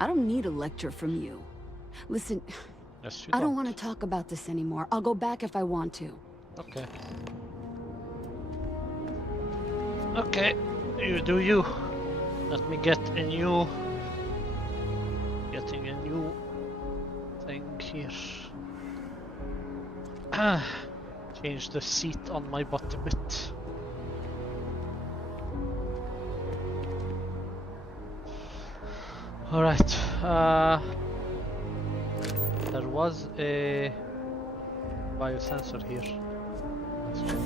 I don't need a lecture from you. Listen, Yes, you I don't want to talk about this anymore. I'll go back if I want to. Okay. Okay, you do you. Let me get a new... Getting a new thing here. Change the seat on my butt a bit. Alright, there was a biosensor here. Let's check.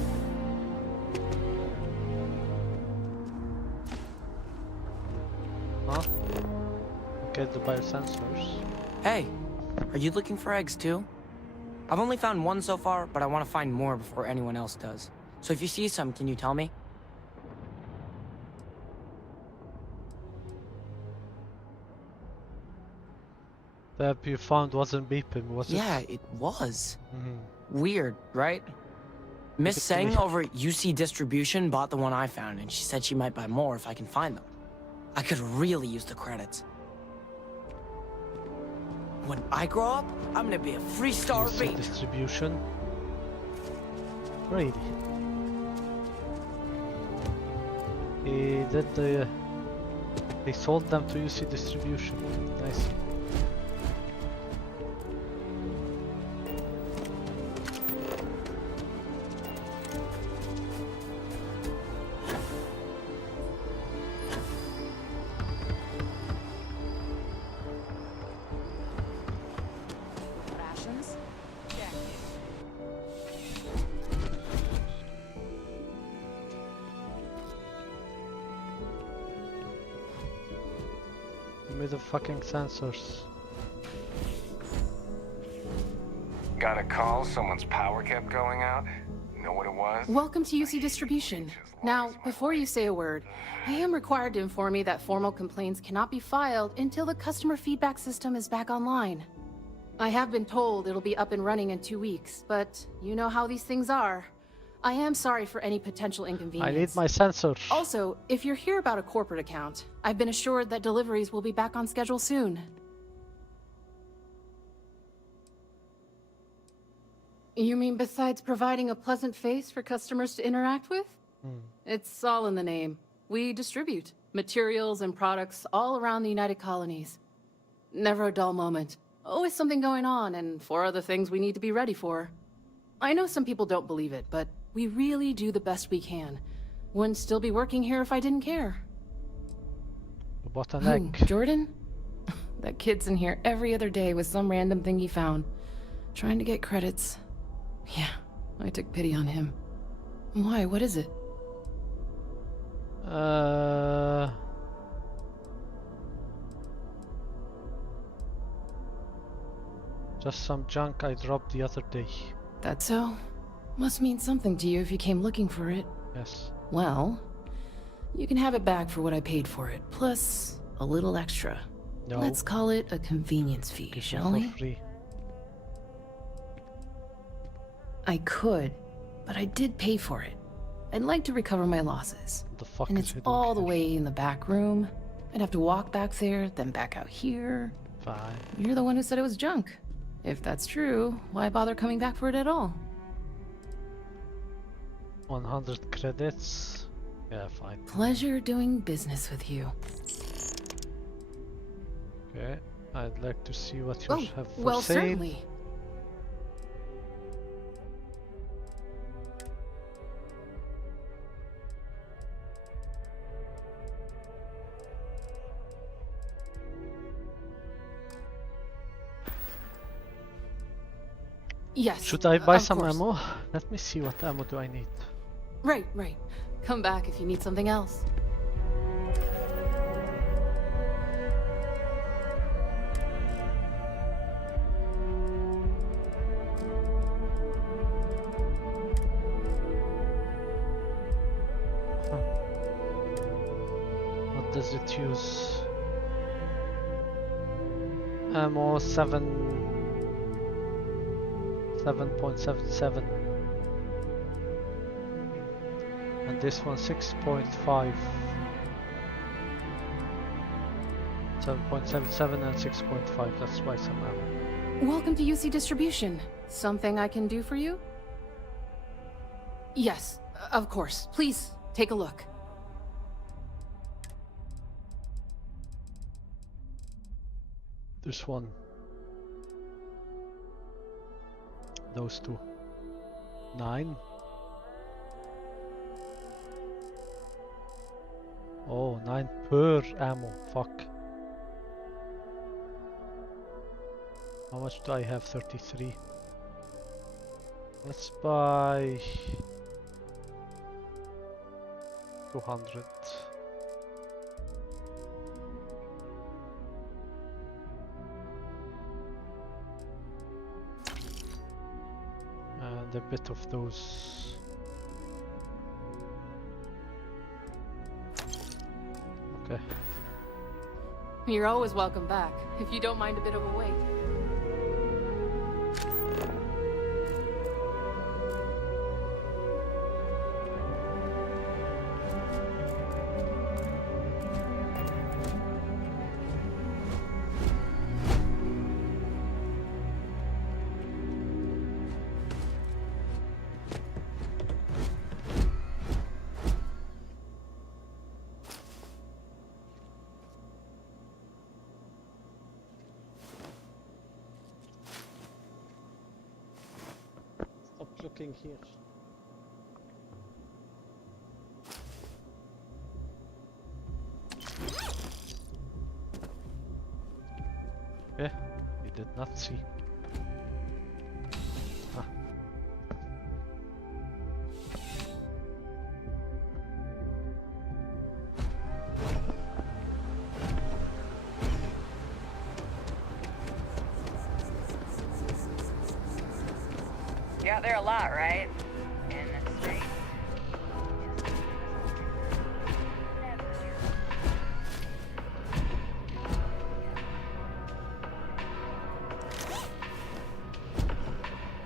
Huh? Okay, the biosensors. Hey, are you looking for eggs too? I've only found one so far, but I want to find more before anyone else does. So if you see some, can you tell me? The app you found wasn't beeping, was it? Yeah, it was. Mm-hmm. Weird, right? Miss Give it to Seng me. over at UC Distribution bought the one I found, and she said she might buy more if I can find them. I could really use the credits. When I grow up, I'm gonna be a three-star UC ranger. Distribution. Really? He did the... They sold them to UC Distribution. Nice. Rations? Give me the fucking sensors. Got a call, someone's power kept going out. Know what it was? Welcome to UC Distribution. Now, before you say a word, I am required to inform you that formal complaints cannot be filed until the customer feedback system is back online. I have been told it'll be up and running in 2 weeks, but you know how these things are. I am sorry for any potential inconvenience. I need my sensor. Also, if you're here about a corporate account, I've been assured that deliveries will be back on schedule soon. You mean besides providing a pleasant face for customers to interact with? It's all in the name. We distribute materials and products all around the United Colonies. Never a dull moment. Always something going on and 4 other things we need to be ready for. I know some people don't believe it, but we really do the best we can. Wouldn't still be working here if I didn't care. What an Who, egg. Jordan? That kid's in here every other day with some random thing he found. Trying to get credits. Yeah, I took pity on him. Why? What is it? Just some junk I dropped the other day. That so? Must mean something to you if you came looking for it. Yes. Well, you can have it back for what I paid for it, plus a little extra. No. Let's call it a convenience fee, Give me shall for we? free. I could, but I did pay for it. I'd like to recover my losses. What the fuck And is it's he doing all the here? way in the back room. I'd have to walk back there, then back out here. Fine. You're the one who said it was junk. If that's true, why bother coming back for it at all? 100 credits. Yeah, fine. Pleasure doing business with you. Okay. I'd like to see what you have for well, sale. certainly. Yes. Should I buy of some course. ammo? Let me see what ammo do I need. Right. Come back if you need something else. What does it use? Ammo 7.77, and this one 6.5. 7.77 and 6.5. That's twice some ammo. Welcome to UC Distribution. Something I can do for you? Yes, of course. Please, take a look. This one. Those two. 9. Oh, 9 per ammo. Fuck. How much do I have? 33. Let's buy 200. And a bit of those. Okay. You're always welcome back, if you don't mind a bit of a wait. Stop looking here. Okay, you did not see. Ah. You out there a lot, right? In the States?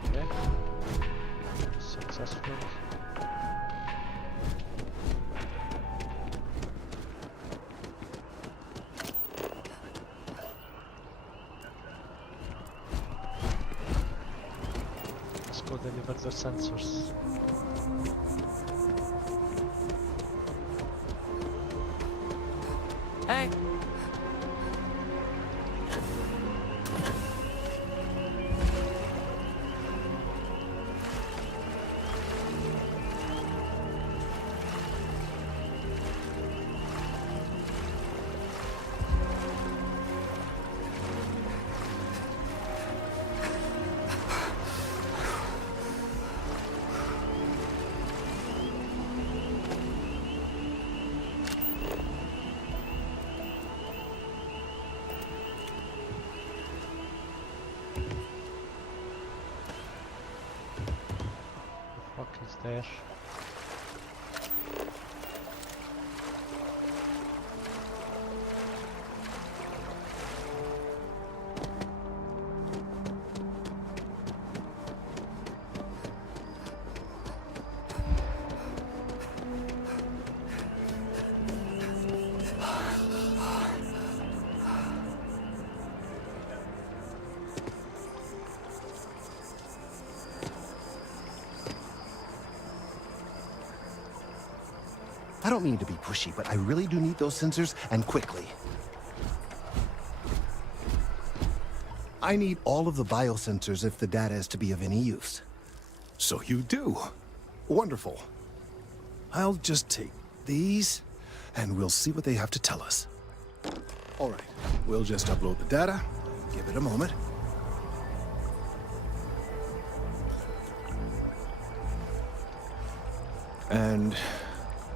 Okay. Successful. Let's go deliver the sensors. Hey. What is there? I don't mean to be pushy, but I really do need those sensors, and quickly. I need all of the biosensors if the data is to be of any use. So you do. Wonderful. I'll just take these, and we'll see what they have to tell us. All right, we'll just upload the data. Give it a moment. And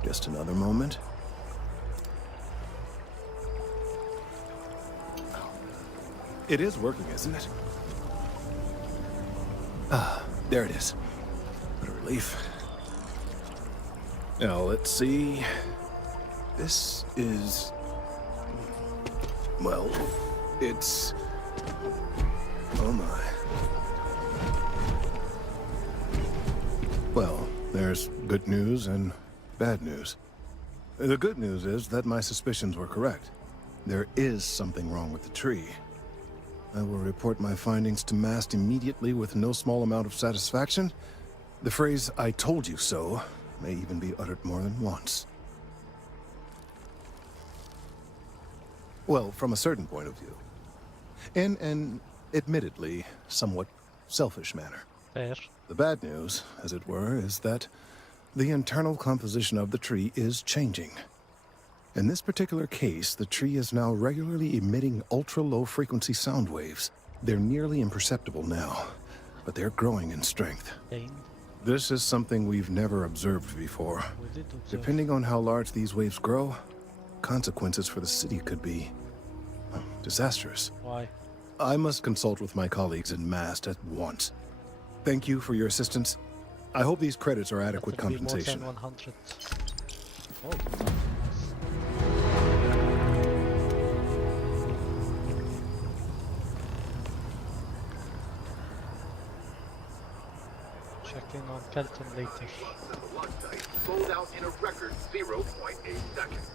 just another moment. It is working, isn't it? Ah, there it is. What a relief. Now, let's see. This is... well, it's... oh my. Well, there's good news and bad news. The good news is that my suspicions were correct. There is something wrong with the tree. I will report my findings to Mast immediately with no small amount of satisfaction. The phrase, "I told you so," may even be uttered more than once. Well, from a certain point of view. In an, admittedly, somewhat selfish manner. Fair. The bad news, as it were, is that the internal composition of the tree is changing. In this particular case, the tree is now regularly emitting ultra-low frequency sound waves. They're nearly imperceptible now, but they're growing in strength. Pain. This is something we've never observed before. We did observe. Depending on how large these waves grow, consequences for the city could be disastrous. Why? I must consult with my colleagues in Mast at once. Thank you for your assistance. I hope these credits are adequate That will be compensation. More than 100. Oh, that's nice. Check in on Kelton later. Sold out in a record 0.8 seconds.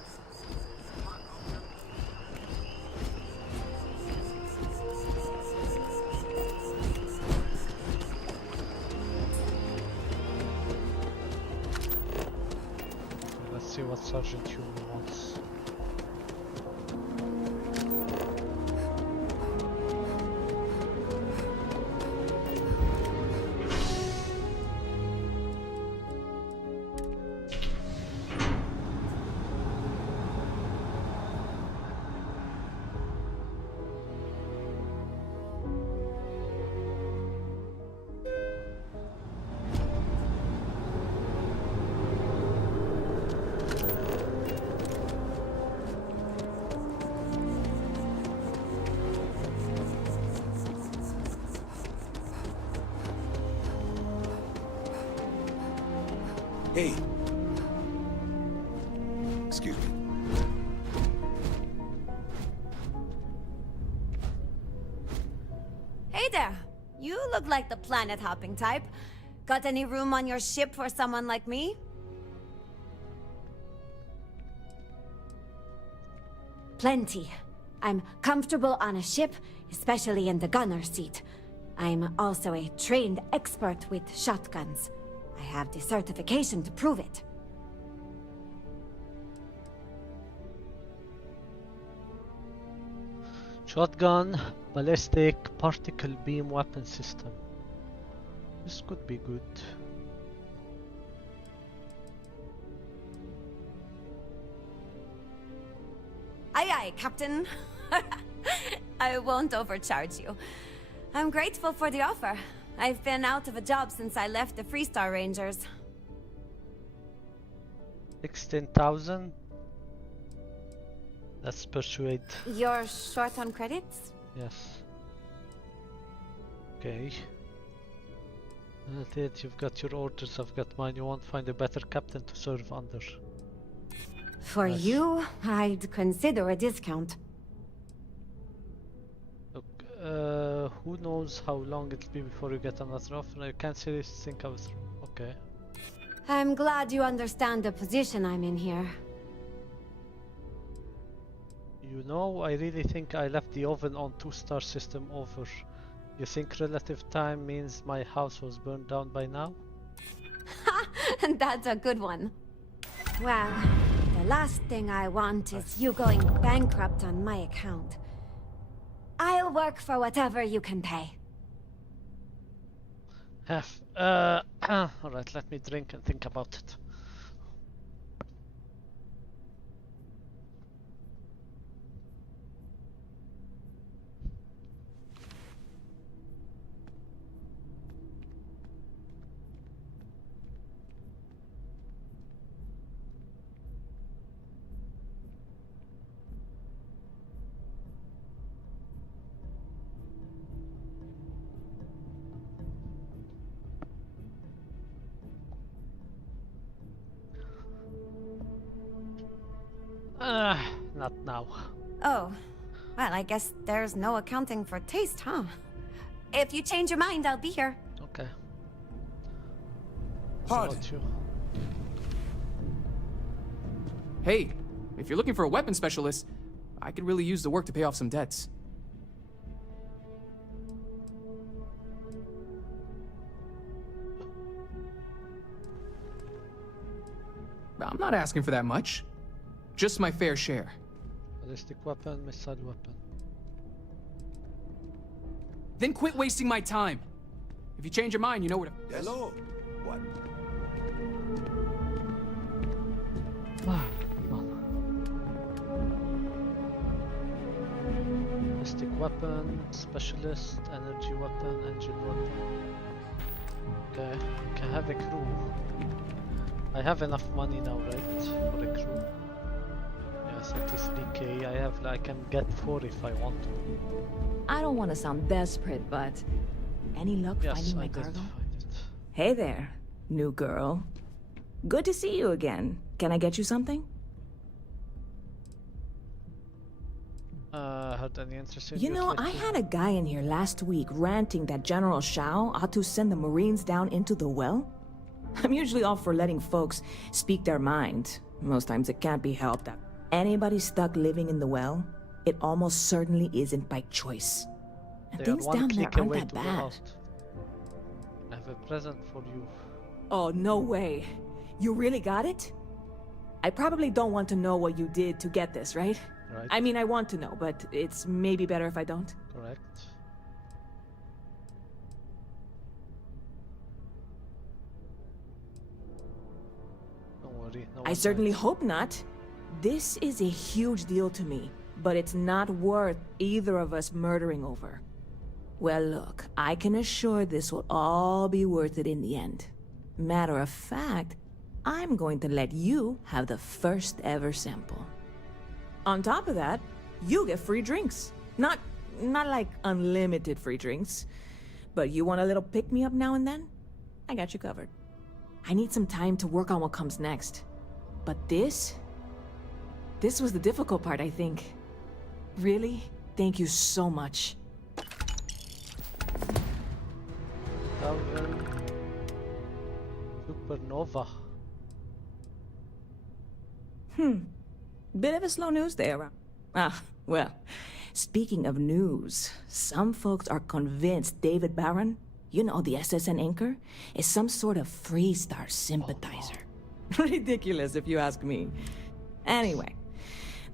Let's see what Sergeant Hume wants. Hey. Excuse me. Hey there. You look like the planet-hopping type. Got any room on your ship for someone like me? Plenty. I'm comfortable on a ship, especially in the gunner seat. I'm also a trained expert with shotguns. I have the certification to prove it. Shotgun, ballistic, particle beam weapon system. This could be good. Aye aye, Captain. I won't overcharge you. I'm grateful for the offer. I've been out of a job since I left the Freestar Rangers. 16,000. Let's persuade. You're short on credits? Yes. Okay. That's it. You've got your orders. I've got mine. You won't find a better captain to serve under. For Nice. you, I'd consider a discount. Look, who knows how long it'll be before you get another offer? I can't seriously think of it. Okay. I'm glad you understand the position I'm in here. You know, I really think I left the oven on 2-star system over. You think relative time means my house was burned down by now? That's a good one. Well, the last thing I want is you going bankrupt on my account. I'll work for whatever you can pay. Alright, let me drink and think about it. Not now. Oh, well, I guess there's no accounting for taste, huh? If you change your mind, I'll be here. Okay. Hard. About you. Hey, if you're looking for a weapon specialist, I could really use the work to pay off some debts. I'm not asking for that much. Just my fair share. Ballistic weapon, missile weapon. Then quit wasting my time. If you change your mind, you know where to... Hello. What? Ballistic weapon, specialist, energy weapon, engine weapon. Okay, can have a crew. I have enough money now, right, for a crew? Yeah, 33k. I can get 4 if I want to. I don't want to sound desperate, but any luck finding my cargo? Hey there, new girl. Good to see you again. Can I get you something? Heard any interesting You know, I had a guy in here last week ranting that General Shao ought to send the Marines down into the well. I'm usually all for letting folks speak their mind. Most times it can't be helped. Anybody stuck living in the well, it almost certainly isn't by choice. And things down there aren't that bad. I have a present for you. Oh, no way. You really got it? I probably don't want to know what you did to get this, right? Right. I mean, I want to know, but it's maybe better if I don't. Correct. Don't worry. No I certainly hope not. This is a huge deal to me, but it's not worth either of us murdering over. Well, look, I can assure this will all be worth it in the end. Matter of fact, I'm going to let you have the first ever sample. On top of that, you get free drinks. Not like unlimited free drinks, but you want a little pick-me-up now and then? I got you covered. I need some time to work on what comes next. But this was the difficult part, I think. Really, thank you so much. Supernova. Bit of a slow news there. Ah, well, speaking of news, some folks are convinced David Barron, you know, the SSN anchor, is some sort of Freestar sympathizer. Ridiculous, if you ask me. Anyway,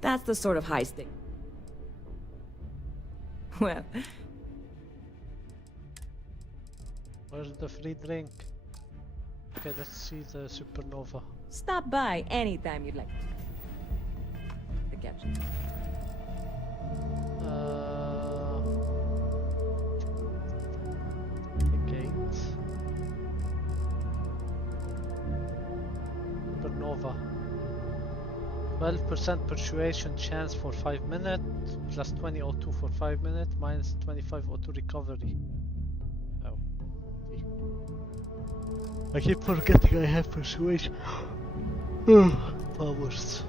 that's the sort of high stick. Well... Where's the free drink? Okay, let's see the supernova. Stop by anytime you'd like. The caption. Gate. Supernova. 12% persuasion chance for 5 minutes, plus 20 O2 for 5 minutes, minus 25 O2 recovery. Oh. I keep forgetting I have persuasion. Powers.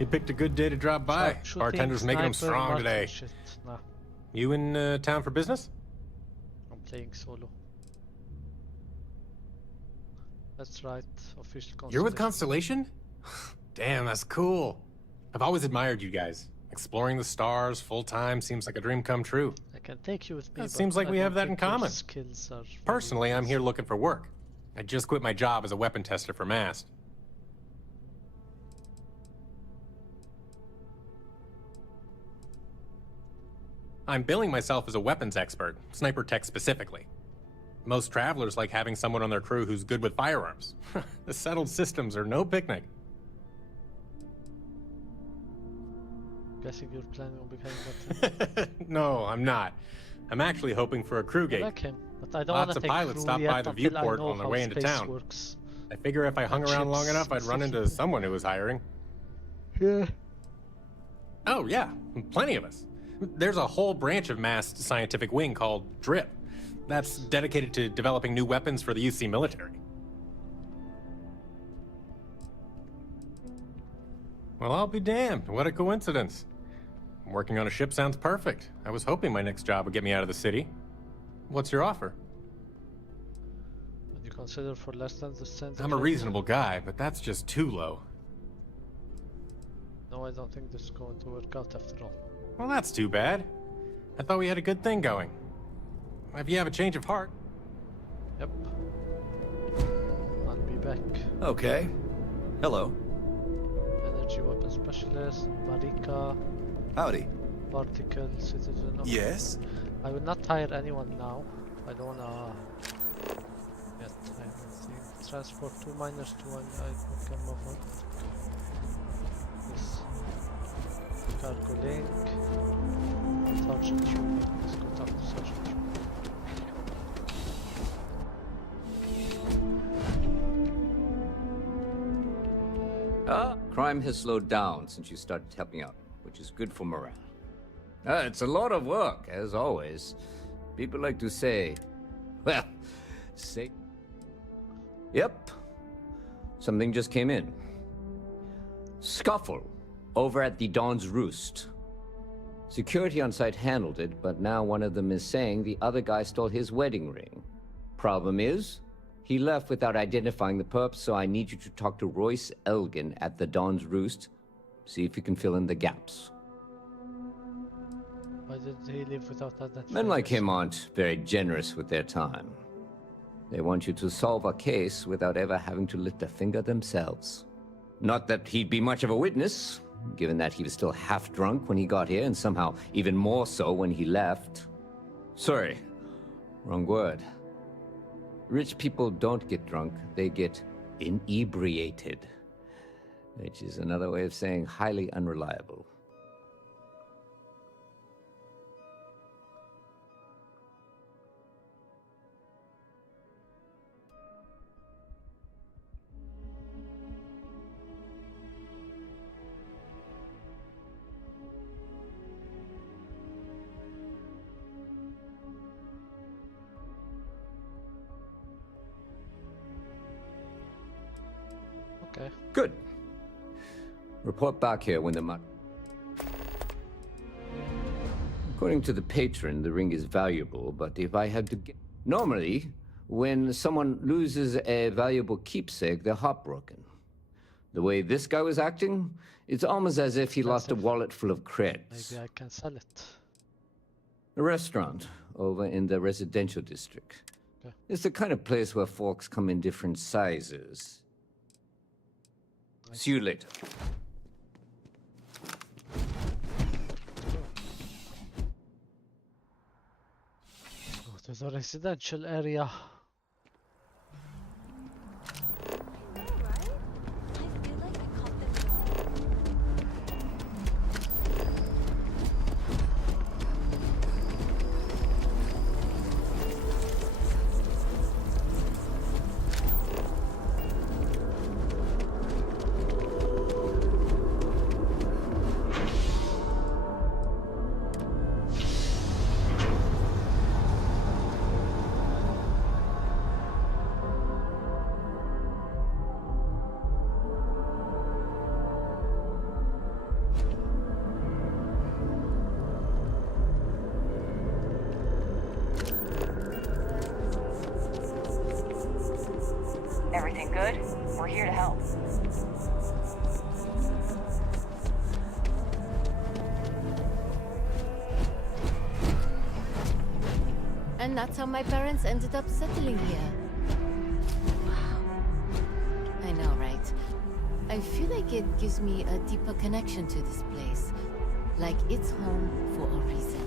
You picked a good day to drop by. Bartender's making them strong today. Nah. You in town for business? I'm playing solo. That's right, official Constellation. You're with Constellation? Damn, that's cool. I've always admired you guys. Exploring the stars full-time seems like a dream come true. I can take you with me. It seems like we have that in common. Skills are Personally, I'm here looking for work. I just quit my job as a weapon tester for MAST. I'm billing myself as a weapons expert, sniper tech specifically. Most travelers like having someone on their crew who's good with firearms. The settled systems are no picnic. Guessing you're planning on becoming that. No, I'm not. I'm actually hoping for a crew gate. I like him, but I don't Lots want to of take pilots crew stop yet by the until I viewport know on their how way into space town. works. I figure if I hung around long enough, I'd run into someone who was hiring. Yeah. Oh, yeah. Plenty of us. There's a whole branch of MAST scientific wing called DRIP. That's dedicated to developing new weapons for the UC military. Well, I'll be damned. What a coincidence. Working on a ship sounds perfect. I was hoping my next job would get me out of the city. What's your offer? Would you consider for less than the cent? I'm a reasonable guy, but that's just too low. No, I don't think this is going to work out after all. Well, that's too bad. I thought we had a good thing going. If you have a change of heart. Yep. I'll be back. Okay. Hello. Energy weapon specialist, Marika. Howdy. Particle citizen. Okay. Yes? I will not hire anyone now. I don't wanna get anything. Transport 2 miners to 1 item over. This cargo link. Sergeant Human. Let's go talk to Sergeant Human. Crime has slowed down since you started helping out, which is good for morale. It's a lot of work, as always. People like to say, well, say... Yep. Something just came in. Scuffle over at the Dawn's Roost. Security on site handled it, but now one of them is saying the other guy stole his wedding ring. Problem is, he left without identifying the perp, so I need you to talk to Royce Elgin at the Dawn's Roost. See if you can fill in the gaps. Why did he leave without identifying? Men like him aren't very generous with their time. They want you to solve a case without ever having to lift a finger themselves. Not that he'd be much of a witness, given that he was still half drunk when he got here, and somehow even more so when he left. Sorry, wrong word. Rich people don't get drunk, they get inebriated. Which is another way of saying highly unreliable. Okay. Good. Report back here when the According to the patron, the ring is valuable, but if I had to get... Normally, when someone loses a valuable keepsake, they're heartbroken. The way this guy was acting, it's almost as if he lost a wallet full of creds. Maybe I can sell it. A restaurant over in the residential district. Okay. It's the kind of place where forks come in different sizes. See you later. Go to the residential area. Everything good? We're here to help. And that's how my parents ended up settling here. Wow. I know, right? I feel like it gives me a deeper connection to this place. Like it's home for a reason.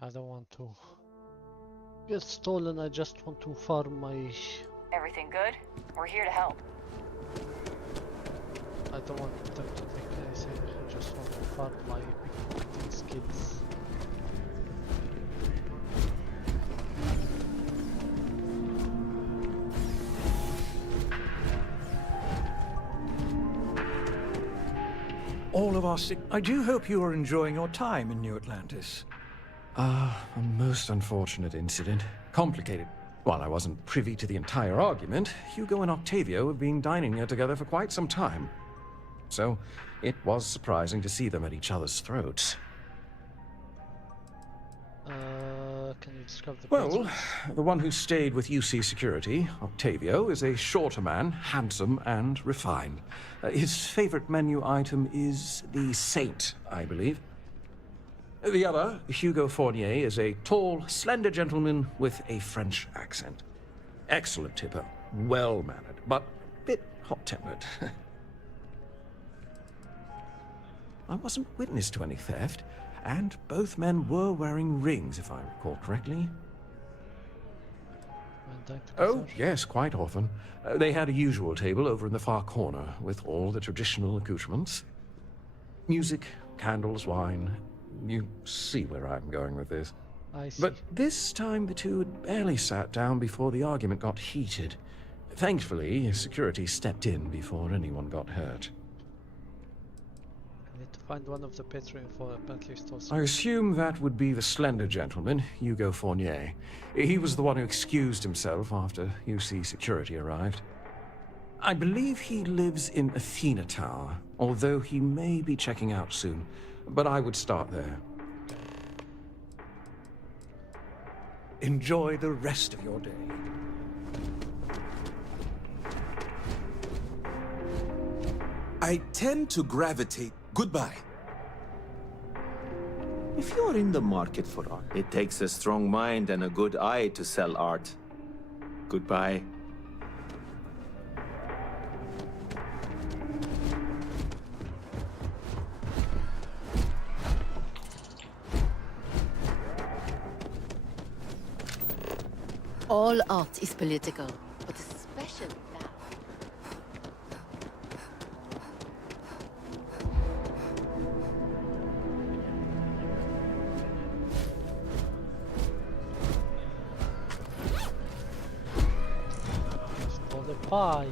I don't want to get stolen, I just want to farm my... Everything good? We're here to help. I don't want them to take anything, I just want to farm my pickpocketing skills. All of our I do hope you are enjoying your time in New Atlantis. A most unfortunate incident. Complicated. While I wasn't privy to the entire argument, Hugo and Octavio have been dining here together for quite some time. So, it was surprising to see them at each other's throats. Can you describe the Well, patrons? the one who stayed with UC Security, Octavio, is a shorter man, handsome and refined. His favorite menu item is the Saint, I believe. The other, Hugo Fournier, is a tall, slender gentleman with a French accent. Excellent tipper, well-mannered, but a bit hot-tempered. I wasn't witness to any theft, and both men were wearing rings, if I recall correctly. Oh, yes, quite often. They had a usual table over in the far corner, with all the traditional accoutrements. Music, candles, wine. You see where I'm going with this. I see. But this time the two had barely sat down before the argument got heated. Thankfully, security stepped in before anyone got hurt. I need to find one of the patrons for apparently stole I something. assume that would be the slender gentleman, Hugo Fournier. He was the one who excused himself after UC security arrived. I believe he lives in Athena Tower, although he may be checking out soon. But I would start there. Enjoy the rest of your day. I tend to gravitate. Goodbye. If you're in the market for art, it takes a strong mind and a good eye to sell art. Goodbye. All art is political, but especially now. For the pie.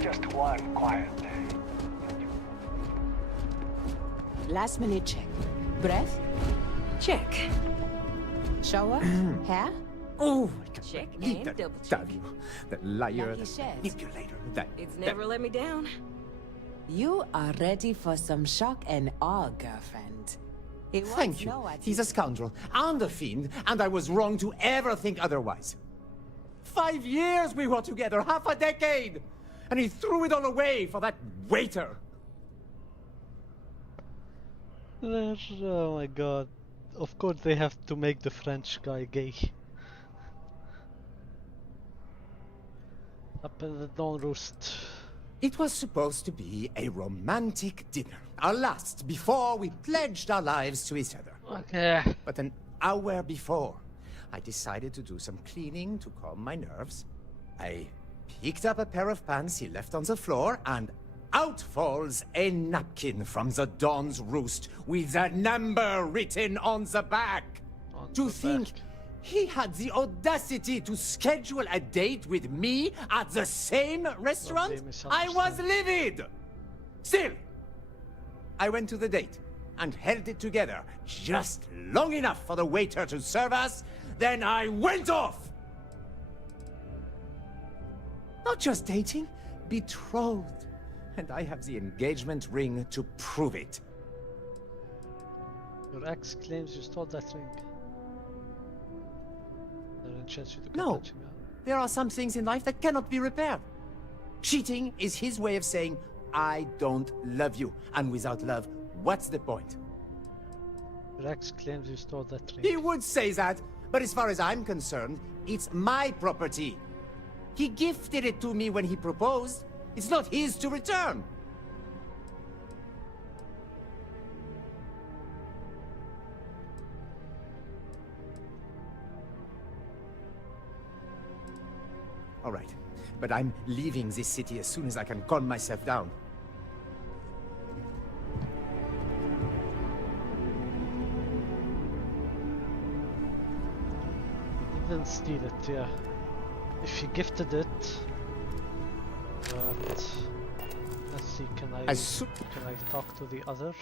Just one quiet day. Last minute check. Breath? Check. Shower? Hair? Oh, Check leave and that double check. W, that liar, Lucky that shares. manipulator, that... It's that- never let me down. You are ready for some shock and awe, girlfriend. It was Thank you. no He's a scoundrel and a fiend, and I was wrong to ever think otherwise. 5 years we were together, half a decade! And he threw it all away for that waiter! Oh my god. Of course they have to make the French guy gay. Up in the dawn roost. It was supposed to be a romantic dinner. Our last, before we pledged our lives to each other. Okay. But an hour before, I decided to do some cleaning to calm my nerves. I picked up a pair of pants he left on the floor, and out falls a napkin from the Dawn's Roost with a number written on the back. To think he had the audacity to schedule a date with me at the same restaurant? I was livid! Still, I went to the date and held it together just long enough for the waiter to serve us, then I went off! Not just dating, betrothed. And I have the engagement ring to prove it. Your ex claims you stole that ring. There is a chance you to No, catch him out. there are some things in life that cannot be repaired. Cheating is his way of saying, I don't love you. And without love, what's the point? Your ex claims you stole that ring. He would say that, but as far as I'm concerned, it's my property. He gifted it to me when he proposed. It's not his to return. All right, but I'm leaving this city as soon as I can calm myself down. Didn't steal it, yeah. If he gifted it, but let's see. Can I talk to the other?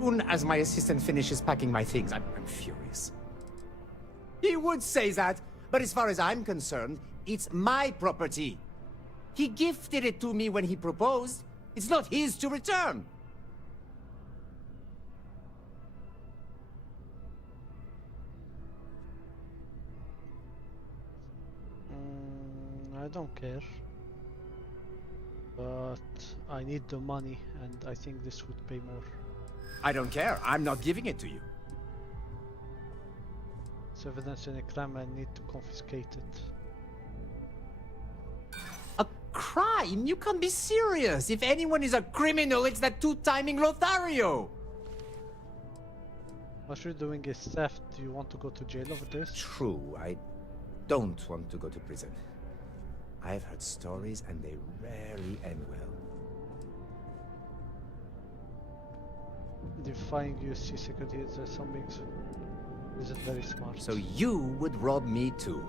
Soon as my assistant finishes packing my things, I'm furious. He would say that, but as far as I'm concerned, it's my property. He gifted it to me when he proposed. It's not his to return. I don't care. But I need the money, and I think this would pay more. I don't care. I'm not giving it to you. It's evidence in a crime. I need to confiscate it. A crime? You can't be serious. If anyone is a criminal, it's that two-timing Lothario. What you're doing is theft. Do you want to go to jail over this? True. I don't want to go to prison. I've heard stories, and they rarely end well. Defying UC security is something isn't very smart. So you would rob me too.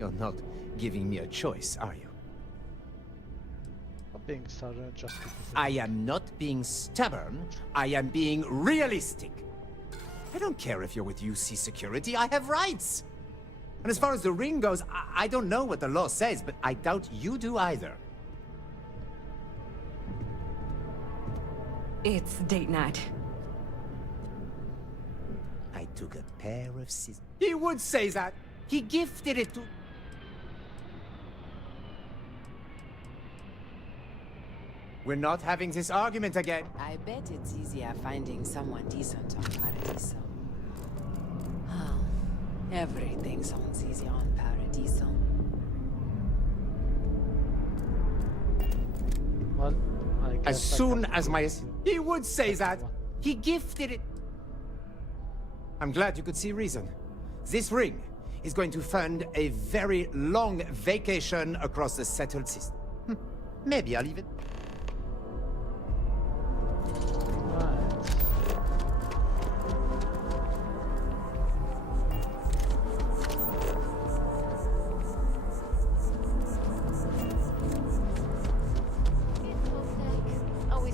You're not giving me a choice, are you? Not being stubborn, just I am not being stubborn. I am being realistic. I don't care if you're with UC security. I have rights. And as far as the ring goes, I don't know what the law says, but I doubt you do either. It's date night. I took a pair of scissors. He would say that. He gifted it to... We're not having this argument again. I bet it's easier finding someone decent on Paradiso. Oh, everything sounds easy on Paradiso. Well, as soon as my... He would say that. He gifted it. I'm glad you could see reason. This ring is going to fund a very long vacation across the settled system. Maybe I'll even...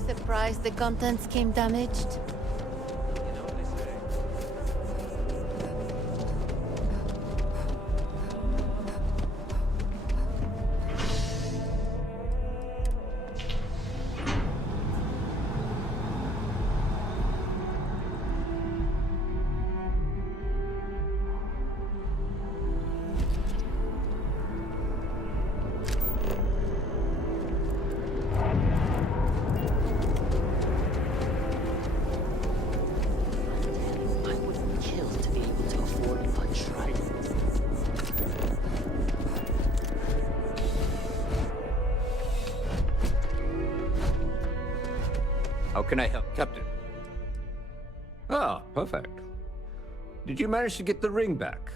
Surprised the contents came damaged. How can I help, Captain? Ah, perfect. Did you manage to get the ring back?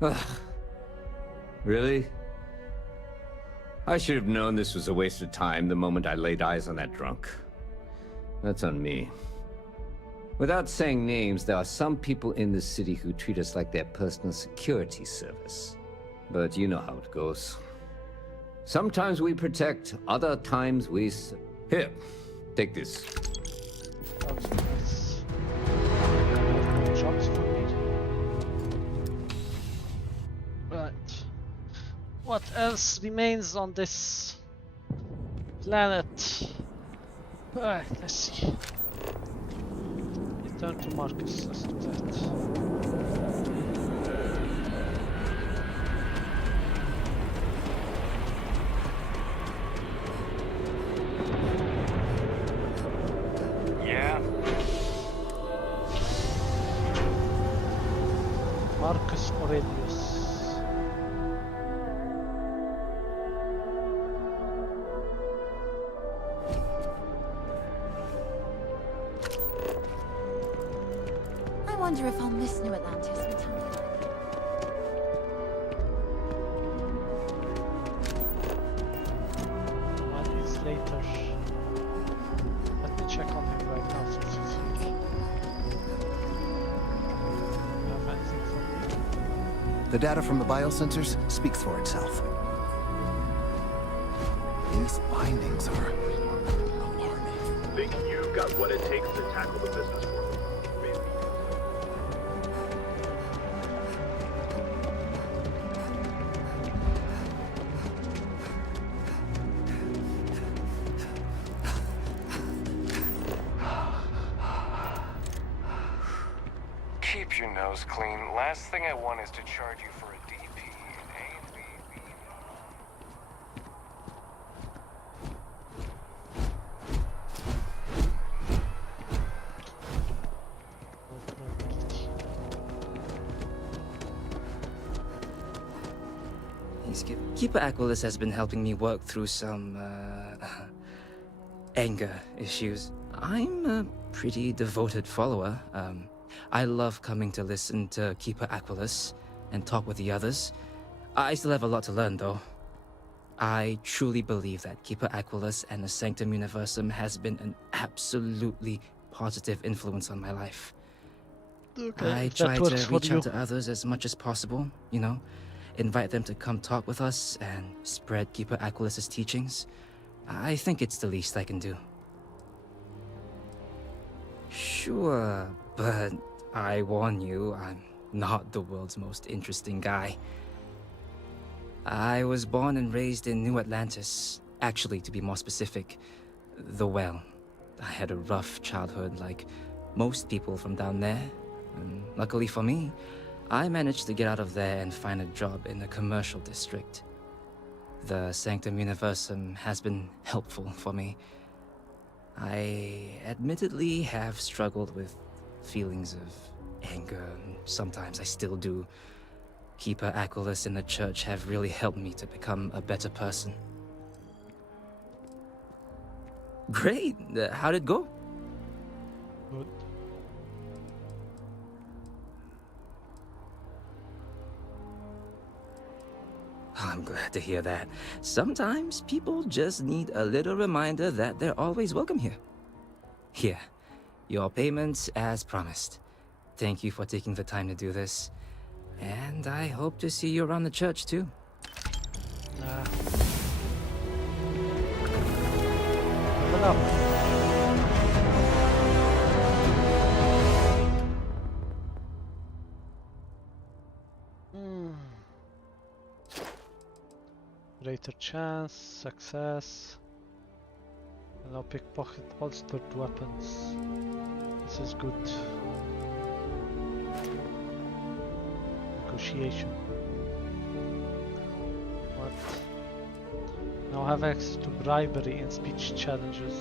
Ugh. Really? I should have known this was a waste of time the moment I laid eyes on that drunk. That's on me. Without saying names, there are some people in this city who treat us like their personal security service. But you know how it goes. Sometimes we protect, other times we... Here, take this. Right. What else remains on this planet? Alright, let's see. Return to Marcus, let's do that. Marcus Aurelius. wonder if I'll miss New Atlantis when time to One is later. Let me check on him right now since he's here. You have anything for me? The data from the biosensors speaks for itself. These findings are alarming. Think you've got what it takes to tackle the business world? Maybe. Keep your nose clean. Last thing I want is to charge you for a DP in ABB. Keeper Aquilus has been helping me work through some, anger issues. I'm a pretty devoted follower. I love coming to listen to Keeper Aquilus and talk with the others. I still have a lot to learn, though. I truly believe that Keeper Aquilus and the Sanctum Universum has been an absolutely positive influence on my life. Okay, I try to reach out to others as much as possible, you know? Invite them to come talk with us and spread Keeper Aquilus's teachings. I think it's the least I can do. Sure, but I warn you, I'm not the world's most interesting guy. I was born and raised in New Atlantis. Actually, to be more specific, the Well. I had a rough childhood like most people from down there. And luckily for me, I managed to get out of there and find a job in the commercial district. The Sanctum Universum has been helpful for me. I admittedly have struggled with feelings of anger, and sometimes I still do. Keeper Aquilus and the church have really helped me to become a better person. Great! How'd it go? Good. I'm glad to hear that. Sometimes people just need a little reminder that they're always welcome here. Here, your payment as promised. Thank you for taking the time to do this. And I hope to see you around the church too. Level up. Greater chance, success. And now pickpocket holstered weapons. This is good. Negotiation. What? Now have access to bribery and speech challenges.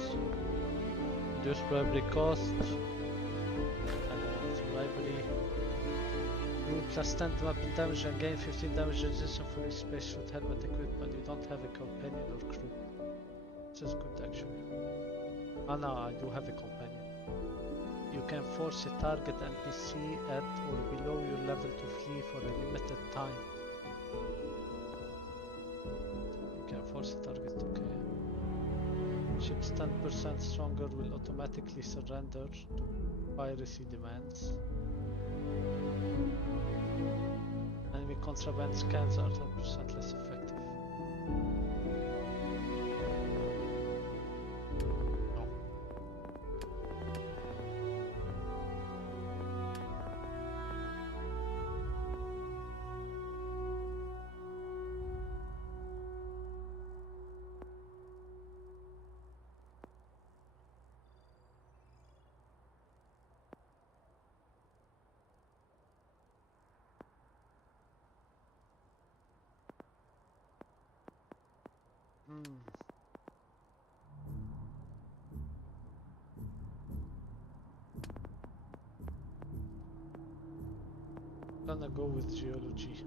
Reduce bribery cost. And it's bribery. You plus 10 weapon damage and gain 15 damage resistance for each spacesuit helmet equipped, but you don't have a companion or crew. This is good actually. Ah no, I do have a companion. You can force a target NPC at or below your level to flee for a limited time. You can force a target, okay. Ships 10% stronger will automatically surrender to piracy demands. Enemy contraband scans are 10% less effective. No. Gonna go with geology.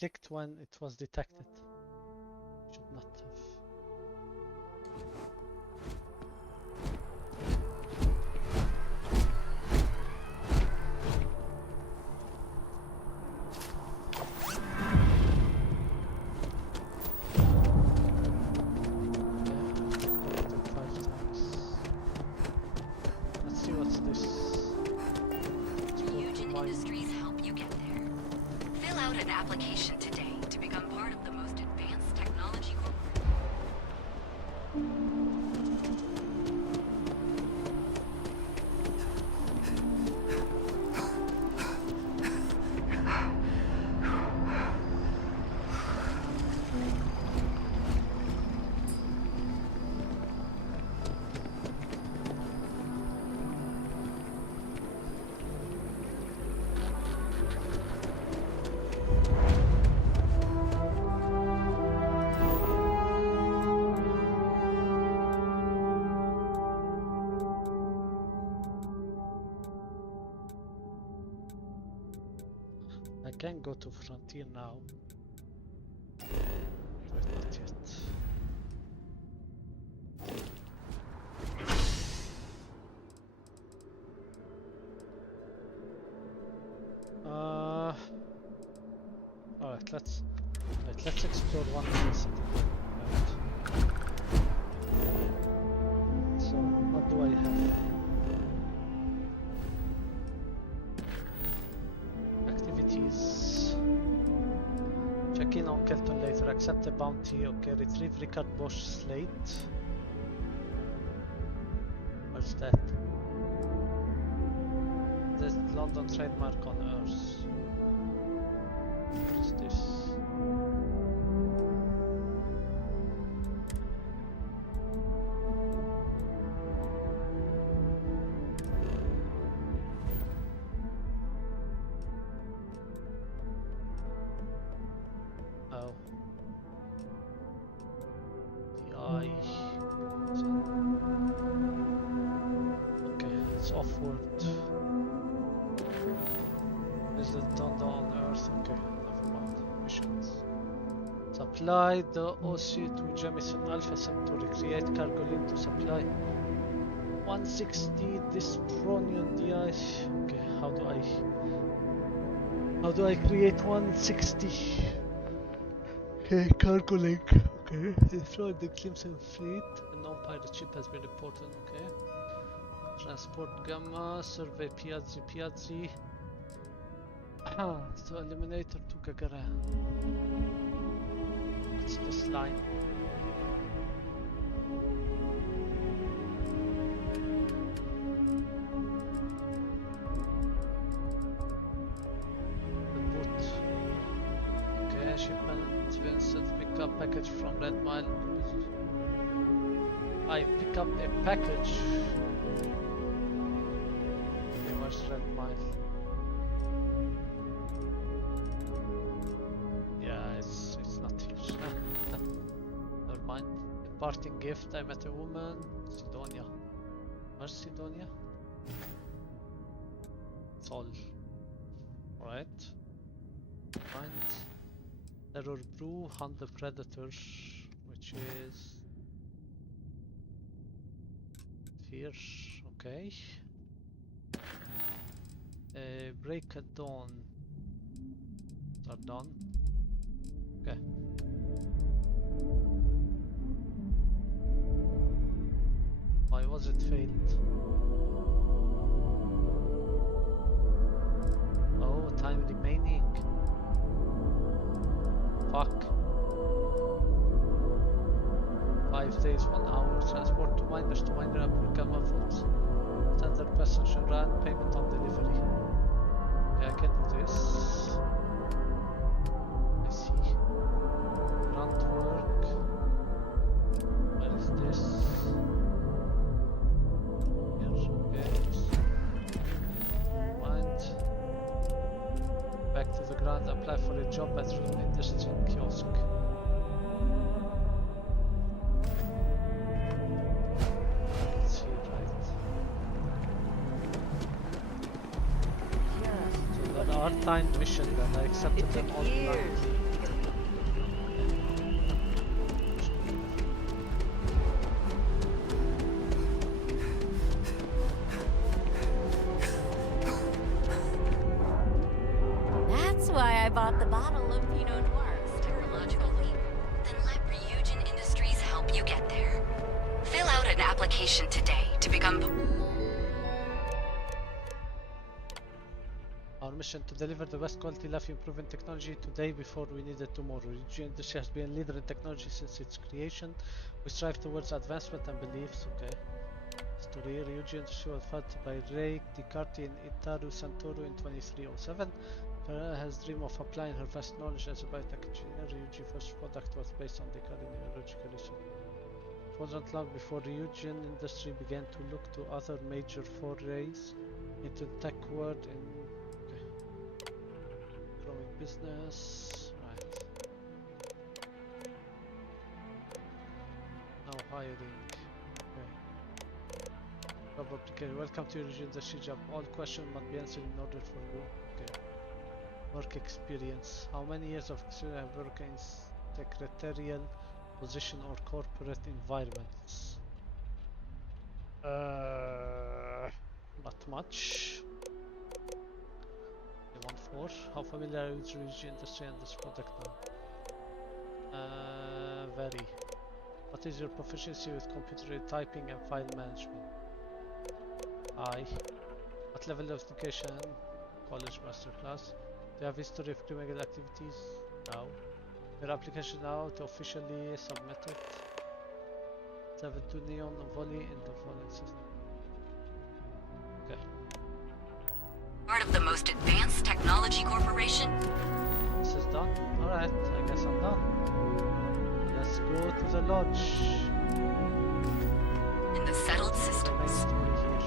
clicked when it was detected. Should not have. Let's see what's this. Eugen Industries help you get there. Fill out an application today to become part of the most advanced technology corporation. I can go to Frontier now. But not yet. Alright, let's explore one place at a time. Right. So what do I have? Activities. Check in on Kelton later. Accept a bounty. Okay, retrieve Richard Bosch slate. What's that? There's London trademark on Earth. What is this? Oh. The eye. Okay, it's offward. Is it done on Earth? Okay, never mind. Missions. Supply the OC to Jamison Alpha Centauri. Create cargo link to supply 160 Dyspronion DI. Okay, how do I create 160? Okay, cargo link. Okay, destroy the Clemson fleet. A non-pirate ship has been reported. Okay. Transport Gamma. Survey Piazzi. So Eliminator to Gagara. What's this line? The boot. Okay, shipment Vincent, pick up package from Red Mile. I pick up a package. Okay, where's Red Mile? It's not here. Never mind. A parting gift. I met a woman. Sidonia. Where's Sidonia? It's all. Right. Find Terror Brew. Hunt the Predator, which is here. Okay. Break at dawn. Are done. Okay. Why was it failed? Oh, time remaining. Fuck. 5 days, 1 hour. Transport to miners to miner up Gamma Foods. Standard passenger run. Payment on delivery. Okay, I can do this. I see. Grunt work. Where is this? Here, okay. Mind. Back to the ground, apply for a job at an industry kiosk. Let's see, right. So there are timed missions and I accepted them all blindly. bought the bottle of Pinot Noir. Technological leap? Then let Ryujin Industries help you get there. Fill out an application today to become... Our mission to deliver the best quality lithium-proven technology today before we need it tomorrow. Ryujin Industries has been a leader in technology since its creation. We strive towards advancement and beliefs. Okay. Story: Ryujin Industries was founded by Ray DiCarti and Itaru Santoro in 2307. Ferrara has dreamed of applying her vast knowledge as a biotech engineer. Ryuji's first product was based on DiCarti neurological research. It wasn't long before Ryujin Industry began to look to other major forays into the tech world in growing business. Right. Now hiring. Okay. Job application. Welcome to Ryujin Industry job. All questions must be answered in order for you. Okay. Work experience. How many years of experience have you worked in secretarial position or corporate environments? Not much. 1-4. How familiar are you with Ryujin Industry and this product now? Very. What is your proficiency with computer typing and file management? High. What level of education? College masterclass. Do you have history of criminal activities? No. Your application now to officially submit it. 7 to Neon Volley in the following system. Okay. Part of the most advanced technology corporation? This is done. Alright, I guess I'm done. Let's go to the lodge. In the settled systems. Story here.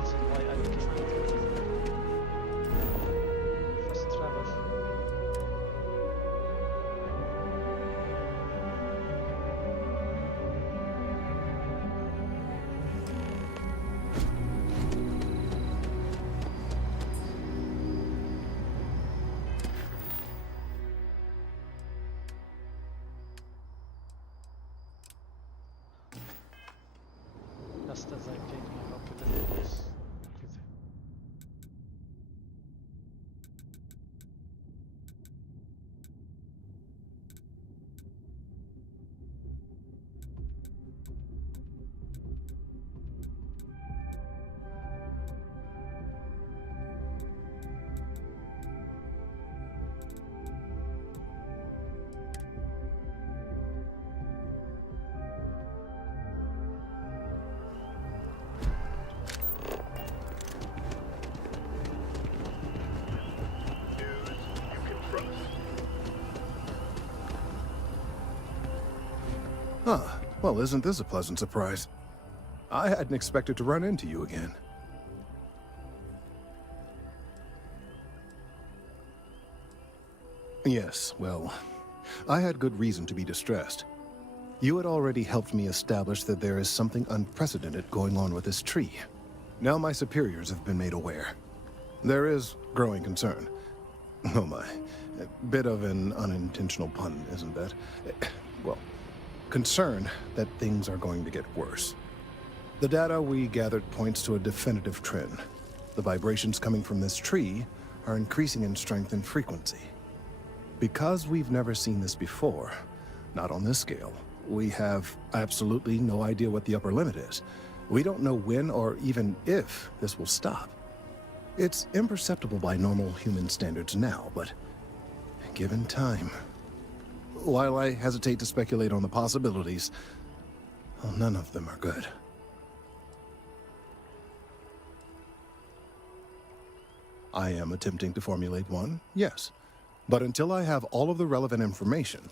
Reason why I became fast travel. Just as I take my rocket this. Ah, well, isn't this a pleasant surprise? I hadn't expected to run into you again. Yes, well, I had good reason to be distressed. You had already helped me establish that there is something unprecedented going on with this tree. Now my superiors have been made aware. There is growing concern. Oh my, a bit of an unintentional pun, isn't that? Well, concern that things are going to get worse. The data we gathered points to a definitive trend. The vibrations coming from this tree are increasing in strength and frequency. Because we've never seen this before, not on this scale, we have absolutely no idea what the upper limit is. We don't know when or even if this will stop. It's imperceptible by normal human standards now, but given time... While I hesitate to speculate on the possibilities, well, none of them are good. I am attempting to formulate one, yes. But until I have all of the relevant information,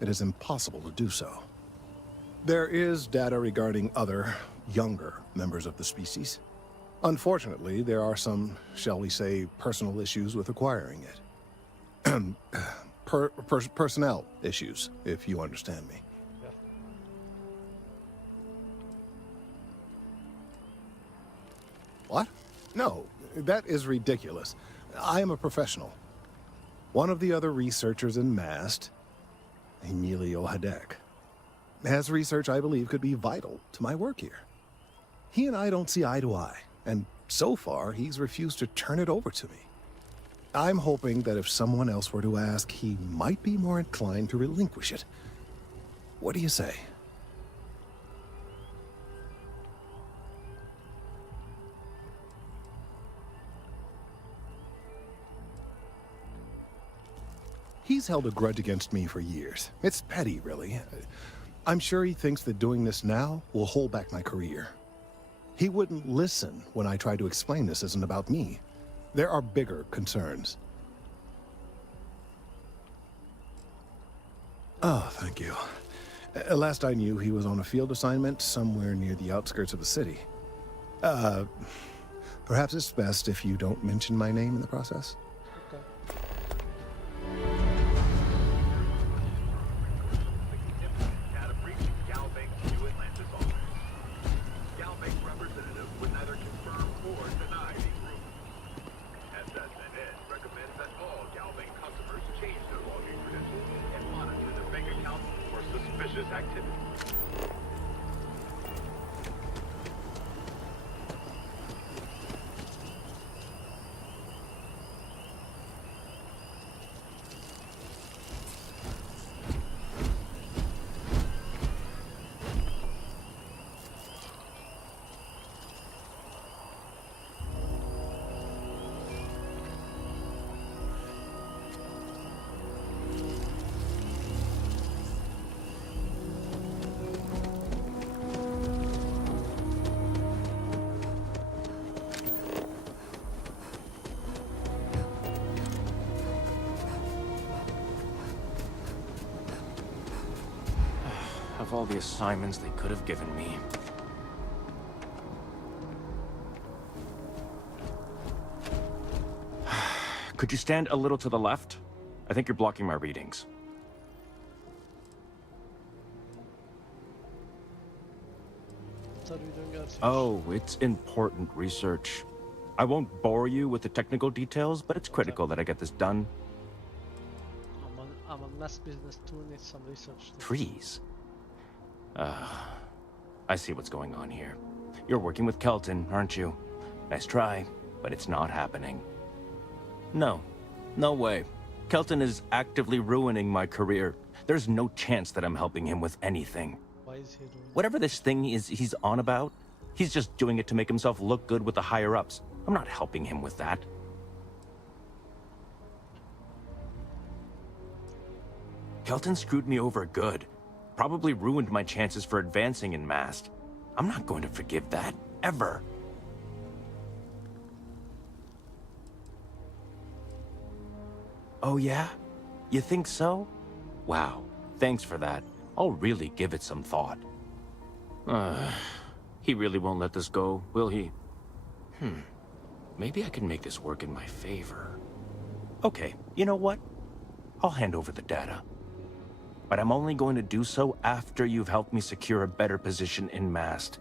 it is impossible to do so. There is data regarding other, younger members of the species. Unfortunately, there are some, shall we say, personal issues with acquiring it. Personnel issues, if you understand me. Yeah. What? No, that is ridiculous. I am a professional. One of the other researchers in MAST, Emilio Hadek, has research I believe could be vital to my work here. He and I don't see eye to eye, and so far he's refused to turn it over to me. I'm hoping that if someone else were to ask, he might be more inclined to relinquish it. What do you say? He's held a grudge against me for years. It's petty, really. I'm sure he thinks that doing this now will hold back my career. He wouldn't listen when I tried to explain this isn't about me. There are bigger concerns. Oh, thank you. Last I knew, he was on a field assignment somewhere near the outskirts of the city. Perhaps it's best if you don't mention my name in the process? Okay. Of all the assignments they could have given me. Could you stand a little to the left? I think you're blocking my readings. Oh, it's important research. I won't bore you with the technical details, but it's critical that I get this done. I'm on mass business too, need some research. Trees? I see what's going on here. You're working with Kelton, aren't you? Nice try, but it's not happening. No. No way. Kelton is actively ruining my career. There's no chance that I'm helping him with anything. Why is he doing Whatever this thing is he's on about, he's just doing it to make himself look good with the higher-ups. I'm not helping him with that. Kelton screwed me over good. Probably ruined my chances for advancing in Mast. I'm not going to forgive that, ever. Oh yeah? You think so? Wow, thanks for that. I'll really give it some thought. He really won't let this go, will he? Maybe I can make this work in my favor. Okay, you know what? I'll hand over the data. But I'm only going to do so after you've helped me secure a better position in Mast.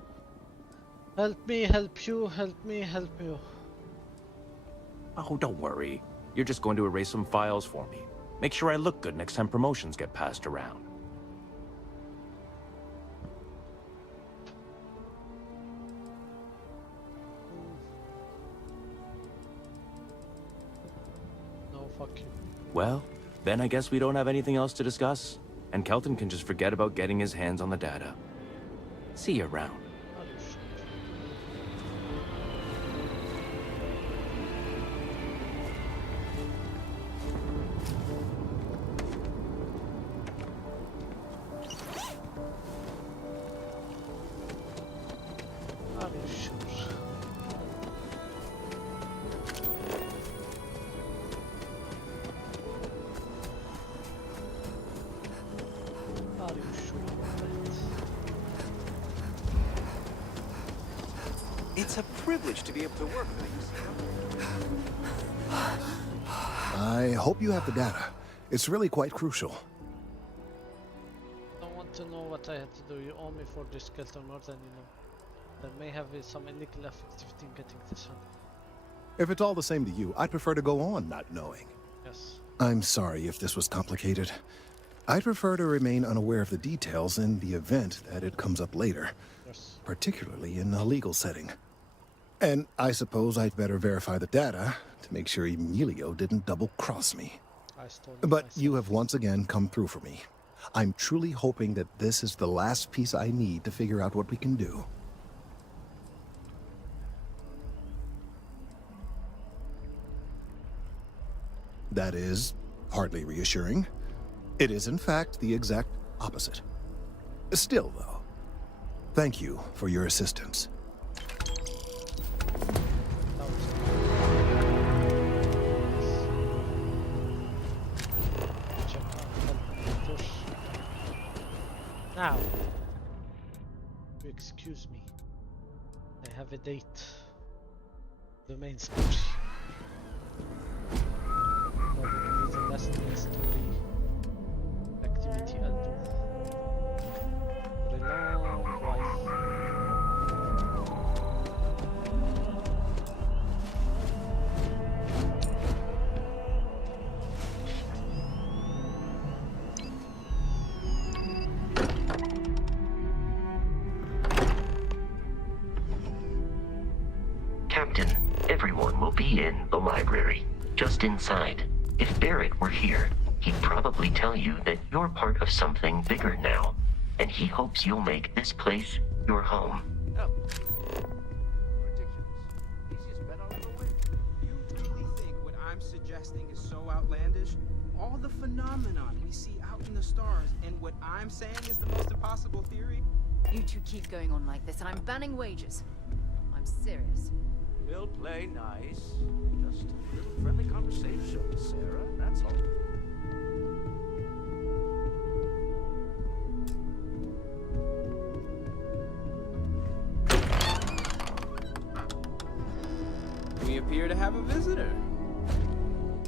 Help me, help you, help me, help you. Oh, don't worry. You're just going to erase some files for me. Make sure I look good next time promotions get passed around. No, fuck you. Well, then I guess we don't have anything else to discuss. And Kelton can just forget about getting his hands on the data. See you around. Are you sure? Are you sure about that? It's a privilege to be able to work with you. I hope you have the data. It's really quite crucial. I don't want to know what I had to do. You owe me for this Kelton more than you know. There may have some illegal activity in getting this one. If it's all the same to you, I'd prefer to go on not knowing. Yes. I'm sorry if this was complicated. I'd prefer to remain unaware of the details in the event that it comes up later, Yes. particularly in a legal setting. And I suppose I'd better verify the data to make sure Emilio didn't double-cross me. I stole it But myself. you have once again come through for me. I'm truly hoping that this is the last piece I need to figure out what we can do. That is hardly reassuring. It is, in fact, the exact opposite. Still, though, thank you for your assistance. Now, you excuse me. I have a date. The main story. Probably the last main story activity I'll do for a long while. Captain, everyone will be in the library, just inside. If Barrett were here, he'd probably tell you that you're part of something bigger now, and he hopes you'll make this place your home. Oh. Ridiculous. Easiest bet I'll ever win. You really think what I'm suggesting is so outlandish? All the phenomenon we see out in the stars, and what I'm saying is the most impossible theory? You two keep going on like this, and I'm banning wagers. I'm serious. We'll play nice. Just a little friendly conversation, Sarah, that's all. We appear to have a visitor.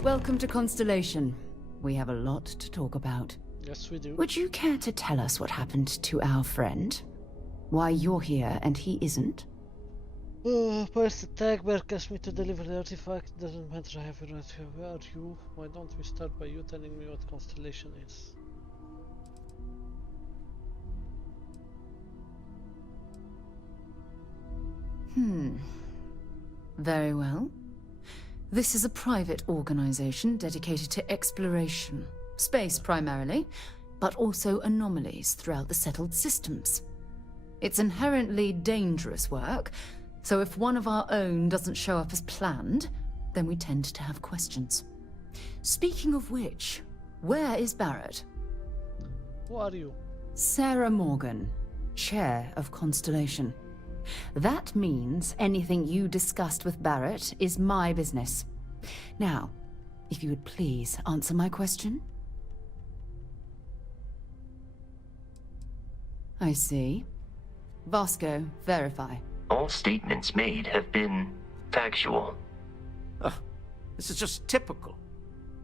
Welcome to Constellation. We have a lot to talk about. Yes, we do. Would you care to tell us what happened to our friend? Why you're here and he isn't? First attack, Bear asked me to deliver the artifact. Doesn't matter, I have a right here. Where are you? Why don't we start by you telling me what Constellation is? Very well. This is a private organization dedicated to exploration. Space primarily, but also anomalies throughout the settled systems. It's inherently dangerous work, so if one of our own doesn't show up as planned, then we tend to have questions. Speaking of which, where is Barrett? Who are you? Sarah Morgan, Chair of Constellation. That means anything you discussed with Barrett is my business. Now, if you would please answer my question. I see. Vasco, verify. All statements made have been factual. This is just typical.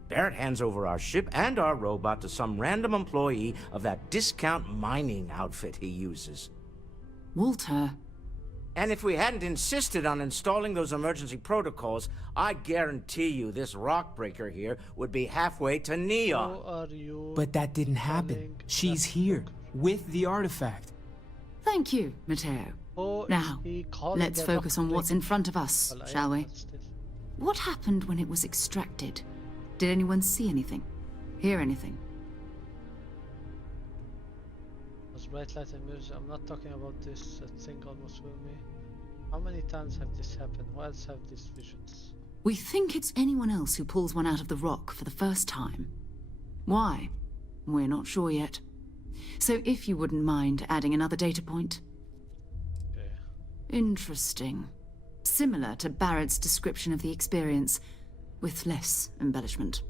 Barrett hands over our ship and our robot to some random employee of that discount mining outfit he uses. Walter. And if we hadn't insisted on installing those emergency protocols, I guarantee you this rock breaker here would be halfway to Neon. Who are you? But that didn't happen. She's here, with the artifact. Thank you, Matteo. Now, let's focus on what's in front of us, shall we? What happened when it was extracted? Did anyone see anything? Hear anything? Was bright light emerged? I'm not talking about this. That thing almost with me. How many times have this happened? Who else have these visions? We think it's anyone else who pulls one out of the rock for the first time. Why? We're not sure yet. So if you wouldn't mind adding another data point. Okay. Interesting. Similar to Barrett's description of the experience, with less embellishment.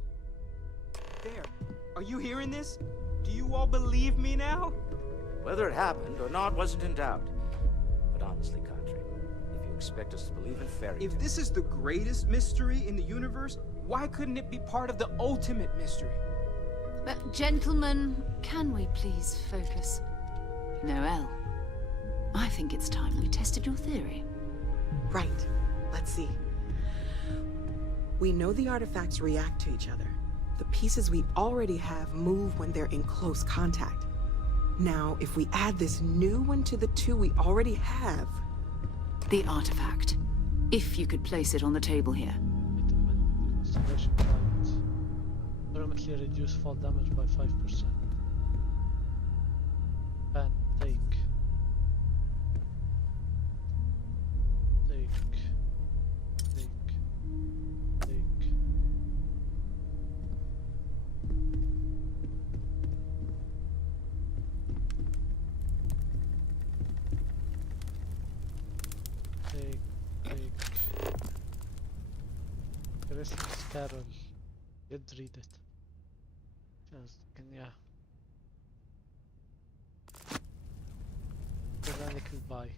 There. Are you hearing this? Do you all believe me now? Whether it happened or not wasn't in doubt. But honestly, Country, if you expect us to believe in fairy tales... If this is the greatest mystery in the universe, why couldn't it be part of the ultimate mystery? Gentlemen, can we please focus? Noelle, I think it's time we tested your theory. Right. Let's see. We know the artifacts react to each other. The pieces we already have move when they're in close contact. Now, if we add this new one to the two we already have... The artifact. If you could place it on the table here. Restoration flight. Permanently reduce fall damage by 5%. Ban, take. Christmas Carol. Did read it. Just yeah. Tyrannical Buy.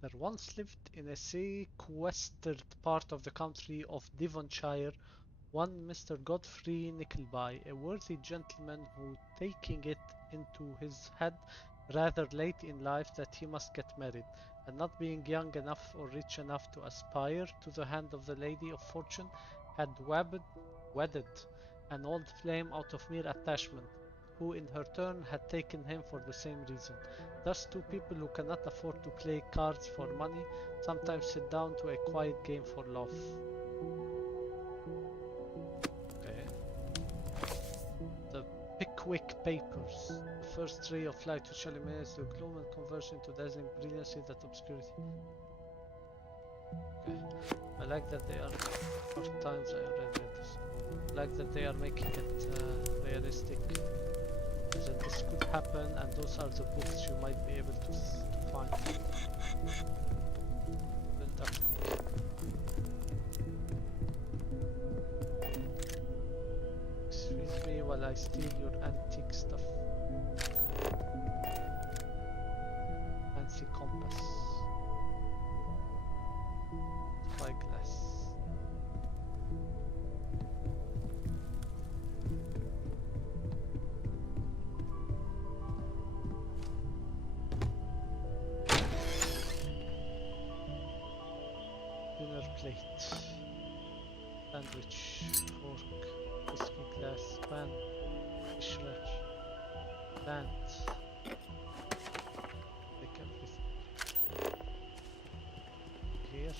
There once lived in a sequestered part of the country of Devonshire one Mr. Godfrey Nickleby, a worthy gentleman who, taking it into his head rather late in life that he must get married, and not being young enough or rich enough to aspire to the hand of the lady of fortune, had wedded an old flame out of mere attachment, who in her turn had taken him for the same reason. Thus two people who cannot afford to play cards for money sometimes sit down to a quiet game for love. The Pickwick Papers. The first ray of light which eliminates the gloom and converts into dazzling brilliancy that obscurity. Okay. I like that they are 4 times I already read this. I like that they are making it realistic. As in this could happen, and those are the books you might be able to find. Excuse me while I steal your antique stuff. Fancy compass. Spyglass. Dinner plate. Sandwich. Fork. Whiskey glass. Pan. Fish wrench. Plant. Make everything. Here.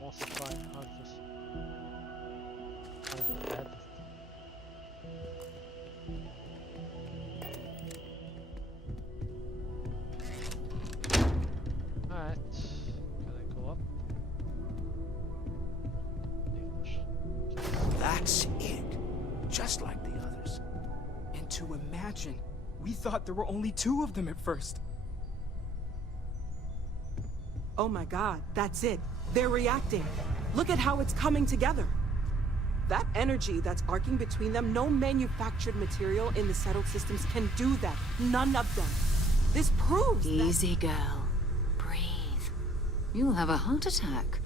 Moss vine harvest. Add. Alright. Can I go up? That's it. Just like the others. And to imagine, we thought there were only 2 of them at first. Oh my god, that's it. They're reacting. Look at how it's coming together. That energy that's arcing between them, no manufactured material in the settled systems can do that. None of them. This proves Easy, girl. Breathe. You'll have a heart attack.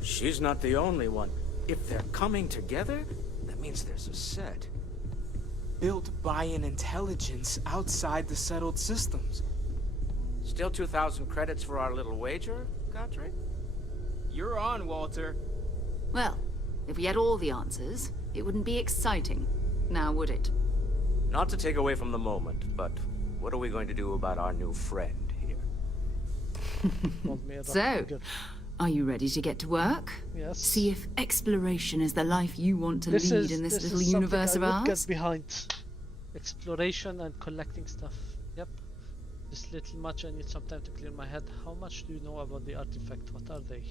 She's not the only one. If they're coming together, that means there's a set. Built by an intelligence outside the settled systems. Still 2,000 credits for our little wager, Godfrey? You're on, Walter. Well, if we had all the answers, it wouldn't be exciting, now would it? Not to take away from the moment, but what are we going to do about our new friend here? So, are you ready to get to work? Yes. See if exploration is the life you want to lead in this little universe of ours? Get behind. Exploration and collecting stuff. Yep. This little much, I need some time to clear my head. How much do you know about the artifact? What are they?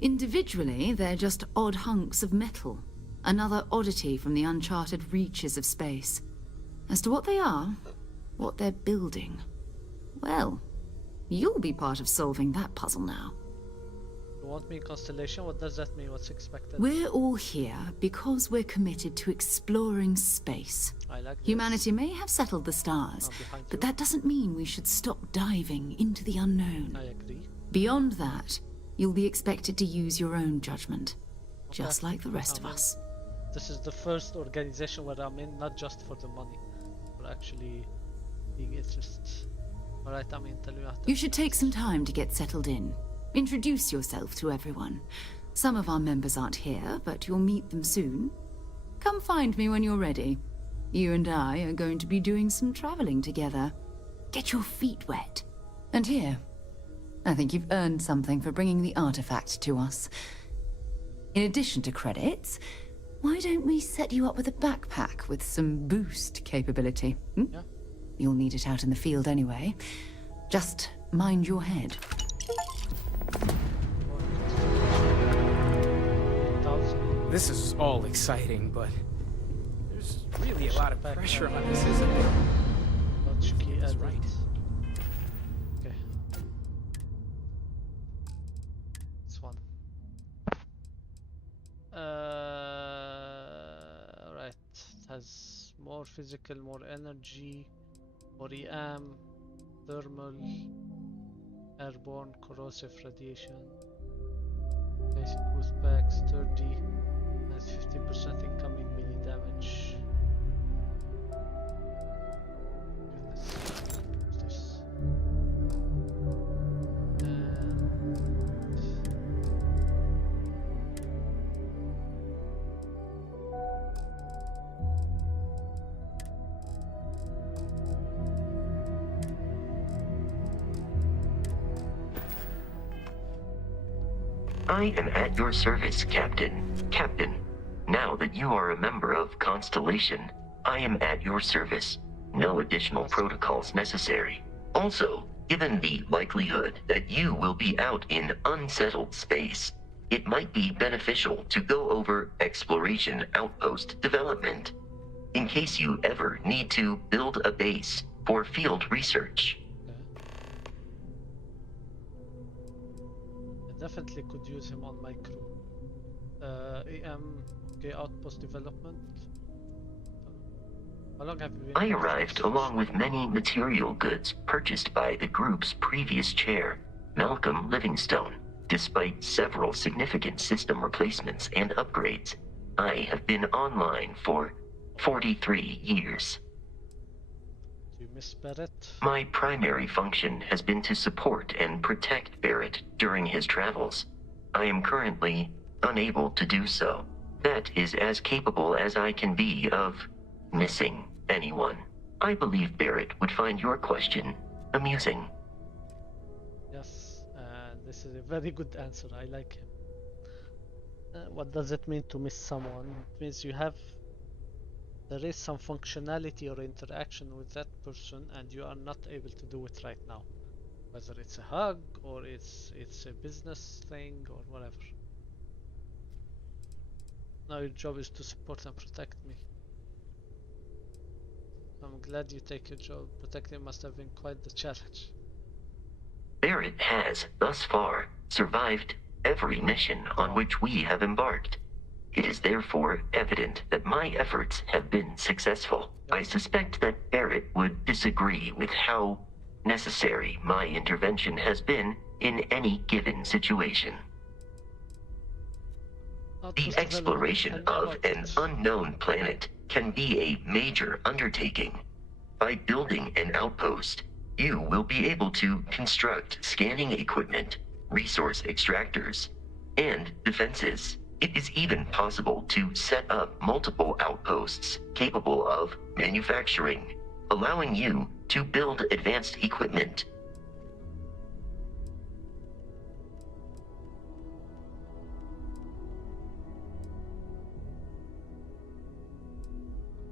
Individually, they're just odd hunks of metal. Another oddity from the uncharted reaches of space. As to what they are, what they're building, well, you'll be part of solving that puzzle now. You want me in Constellation? What does that mean? What's expected? We're all here because we're committed to exploring space. I like this. Humanity may have settled the stars, but that doesn't mean we should stop diving into the unknown. I agree. Beyond that, you'll be expected to use your own judgment, just like the rest of us. This is the first organization where I'm in, not just for the money, but actually being interested. Alright, I'm in. Tell me after. You should take some time to get settled in. Introduce yourself to everyone. Some of our members aren't here, but you'll meet them soon. Come find me when you're ready. You and I are going to be doing some traveling together. Get your feet wet. And here, I think you've earned something for bringing the artifact to us. In addition to credits, why don't we set you up with a backpack with some boost capability? Hmm? Yeah. You'll need it out in the field anyway. Just mind your head. This is all exciting, but there's really a lot of pressure on this, isn't there? That's right. Okay. This one. Right. It has more physical, more energy, more EM, thermal, airborne, corrosive radiation. Basic boost back, sturdy, has 50% incoming melee damage. What's this? I am at your service, Captain. Captain, now that you are a member of Constellation, I am at your service. No additional protocols necessary. Also, given the likelihood that you will be out in unsettled space, it might be beneficial to go over exploration outpost development, in case you ever need to build a base for field research. I definitely could use him on my crew. EM, okay, outpost development. How long have you been? I arrived along with many material goods purchased by the group's previous chair, Malcolm Livingstone. Despite several significant system replacements and upgrades, I have been online for 43 years. Do you miss Barrett? My primary function has been to support and protect Barrett during his travels. I am currently unable to do so. That is as capable as I can be of missing anyone. I believe Barrett would find your question amusing. Yes, and this is a very good answer. I like him. What does it mean to miss someone? It means there is some functionality or interaction with that person and you are not able to do it right now. Whether it's a hug or it's a business thing or whatever. Now your job is to support and protect me. I'm glad you take your job. Protecting must have been quite the challenge. Barrett has, thus far, survived every mission on which we have embarked. It is therefore evident that my efforts have been successful. I suspect that Barrett would disagree with how necessary my intervention has been in any given situation. The exploration of an unknown planet can be a major undertaking. By building an outpost, you will be able to construct scanning equipment, resource extractors, and defenses. It is even possible to set up multiple outposts capable of manufacturing, allowing you to build advanced equipment.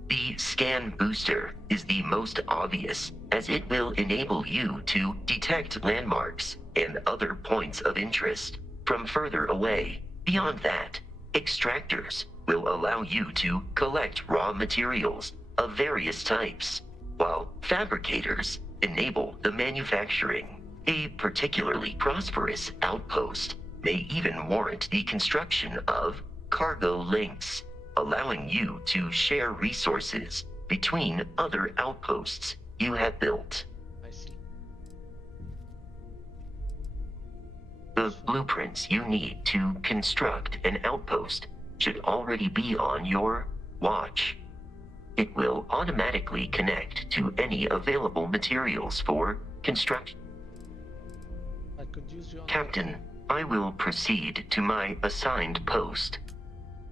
The scan booster is the most obvious, as it will enable you to detect landmarks and other points of interest from further away. Beyond that, extractors will allow you to collect raw materials of various types, while fabricators enable the manufacturing. A particularly prosperous outpost may even warrant the construction of cargo links, allowing you to share resources between other outposts you have built. I see. The blueprints you need to construct an outpost should already be on your watch. It will automatically connect to any available materials for construction. I could use you on Captain, I will proceed to my assigned post.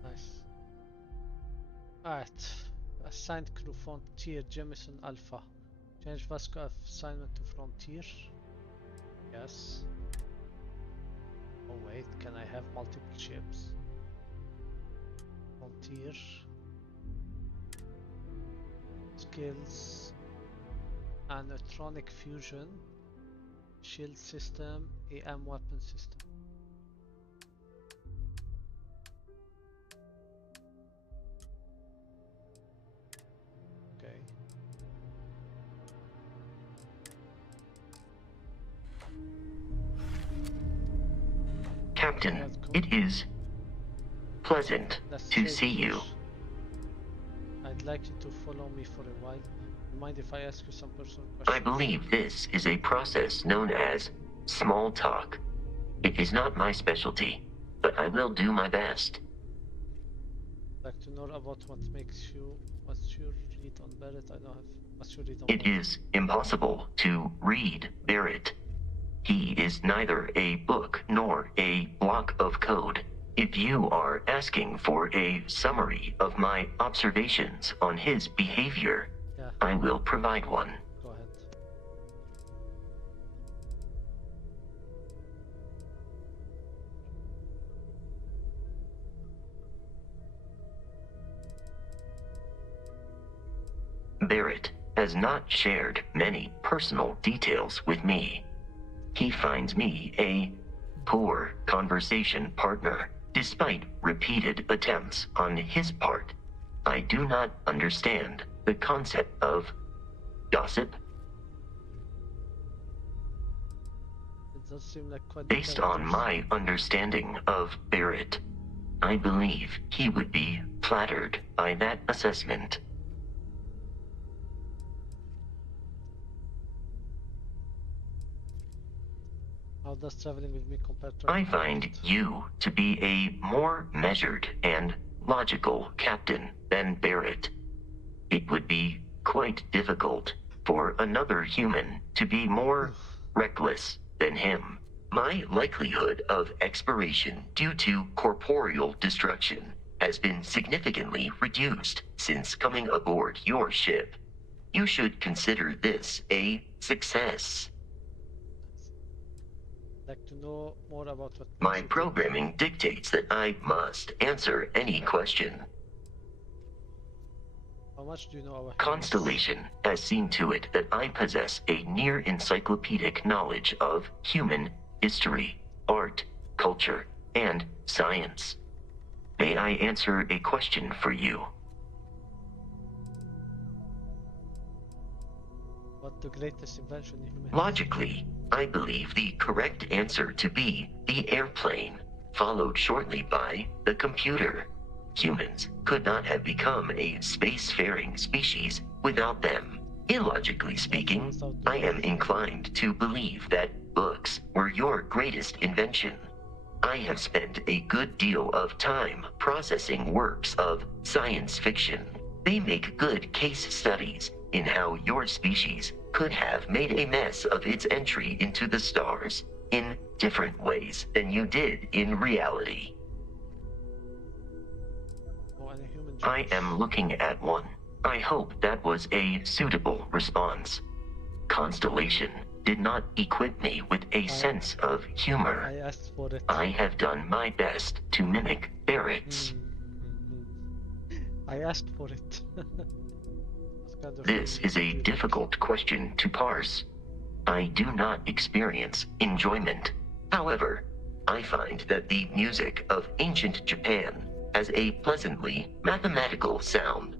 Nice. Alright. Assigned crew Frontier Jemison Alpha. Change Vasco assignment to Frontier. Yes. Oh wait, can I have multiple ships? Frontier. Skills. Anetronic fusion. Shield system. AM weapon system. Okay. Captain, it is pleasant to see you. I'd like you to follow me for a while. Mind if I ask you some personal questions? I believe this is a process known as small talk. It is not my specialty, but I will do my best. I'd like to know about what makes you. What's your read on Barrett? I don't have. What's your read on It is impossible to read Barrett. He is neither a book nor a block of code. If you are asking for a summary of my observations on his behavior, I will provide one. Go ahead. Barrett has not shared many personal details with me. He finds me a poor conversation partner, despite repeated attempts on his part. I do not understand the concept of gossip. It does seem like quite. Based on my understanding of Barrett, I believe he would be flattered by that assessment. How does traveling with me compare to? I find you to be a more measured and logical captain than Barrett. It would be quite difficult for another human to be more reckless than him. My likelihood of expiration due to corporeal destruction has been significantly reduced since coming aboard your ship. You should consider this a success. I'd like to know more about what. My programming dictates that I must answer any question. How much do you know about Constellation has seen to it that I possess a near encyclopedic knowledge of human history, art, culture, and science. May I answer a question for you? What the greatest invention in humanity? Logically, I believe the correct answer to be the airplane, followed shortly by the computer. Humans could not have become a spacefaring species without them. Illogically speaking, I am inclined to believe that books were your greatest invention. I have spent a good deal of time processing works of science fiction. They make good case studies in how your species could have made a mess of its entry into the stars in different ways than you did in reality. I am looking at one. I hope that was a suitable response. Constellation did not equip me with a sense of humor. I asked for it. I have done my best to mimic Barrett's. I asked for it. This is a difficult question to parse. I do not experience enjoyment. However, I find that the music of ancient Japan has a pleasantly mathematical sound.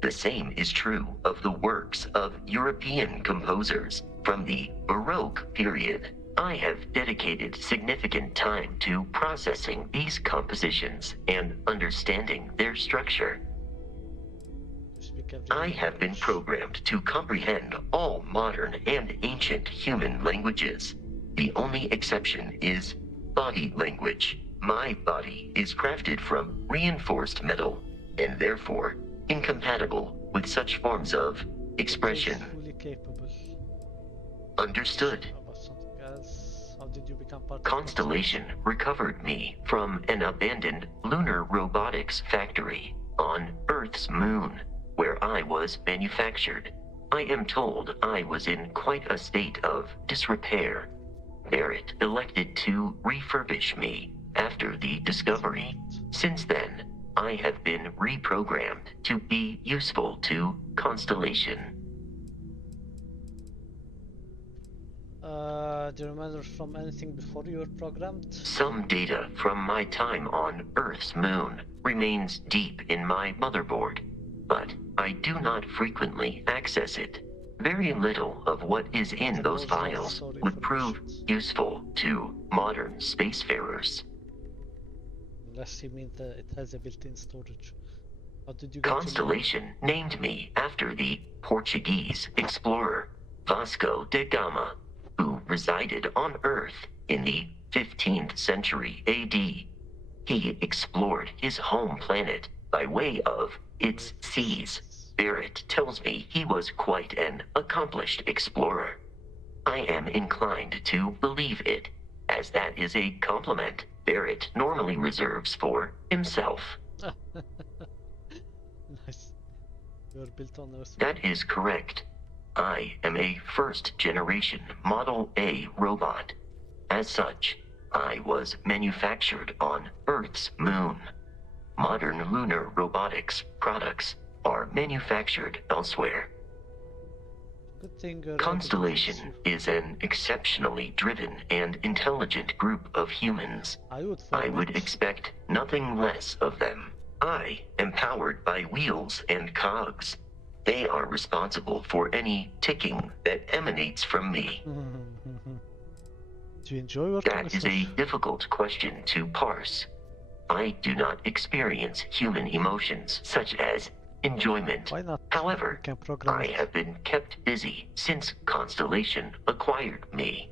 The same is true of the works of European composers from the Baroque period. I have dedicated significant time to processing these compositions and understanding their structure. I have been programmed to comprehend all modern and ancient human languages. The only exception is body language. My body is crafted from reinforced metal, and therefore incompatible with such forms of expression. Fully capable. Understood. About something else. How did you become part of Constellation recovered me from an abandoned lunar robotics factory on Earth's moon, where I was manufactured. I am told I was in quite a state of disrepair. Barrett elected to refurbish me after the discovery. Since then, I have been reprogrammed to be useful to Constellation. Do you remember from anything before you were programmed? Some data from my time on Earth's moon remains deep in my motherboard, but I do not frequently access it. Very little of what is in those files would prove useful to modern spacefarers. Unless you mean that it has a built-in storage. How did you get Constellation named me after the Portuguese explorer Vasco da Gama, who resided on Earth in the 15th century AD. He explored his home planet by way of its seas. Barrett tells me he was quite an accomplished explorer. I am inclined to believe it, as that is a compliment Barrett normally reserves for himself. Nice. You are built on Earth. That is correct. I am a first-generation Model A robot. As such, I was manufactured on Earth's moon. Modern lunar robotics products are manufactured elsewhere. Good thing Constellation is an exceptionally driven and intelligent group of humans. I would expect nothing less of them. I am powered by wheels and cogs. They are responsible for any ticking that emanates from me. Do you enjoy working That is a difficult question to parse. I do not experience human emotions such as enjoyment. Why not? However, I have been kept busy since Constellation acquired me.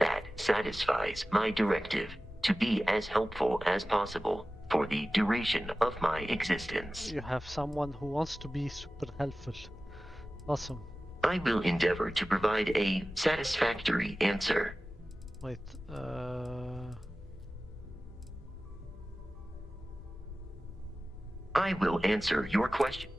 That satisfies my directive to be as helpful as possible for the duration of my existence. You have someone who wants to be super helpful. Awesome. I will endeavor to provide a satisfactory answer. Wait, I will answer your question.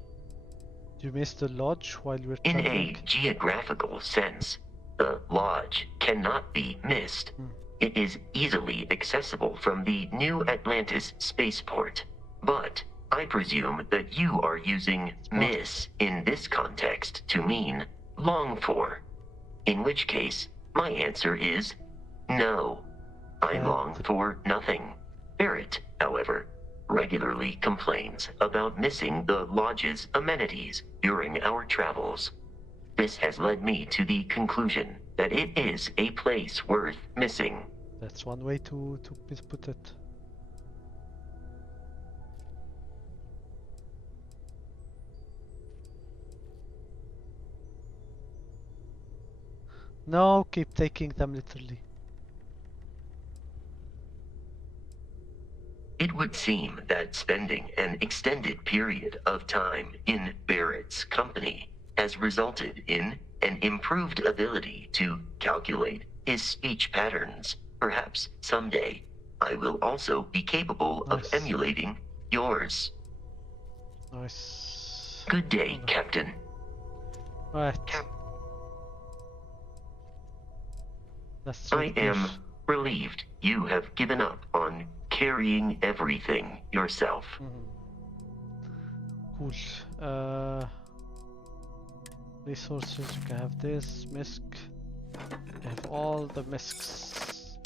You missed the lodge while you were In a traveling? geographical sense, the lodge cannot be missed. It is easily accessible from the New Atlantis spaceport. But I presume that you are using miss in this context to mean long for. In which case, my answer is no. I long for nothing. Barrett, however, regularly complains about missing the lodge's amenities during our travels. This has led me to the conclusion that it is a place worth missing. That's one way to put it. No, keep taking them literally. It would seem that spending an extended period of time in Barrett's company has resulted in an improved ability to calculate his speech patterns. Perhaps someday I will also be capable of emulating yours. Nice. Good day, Captain. Right. I am relieved you have given up on carrying everything yourself. Cool. Resources, you can have this, misc. You have all the miscs.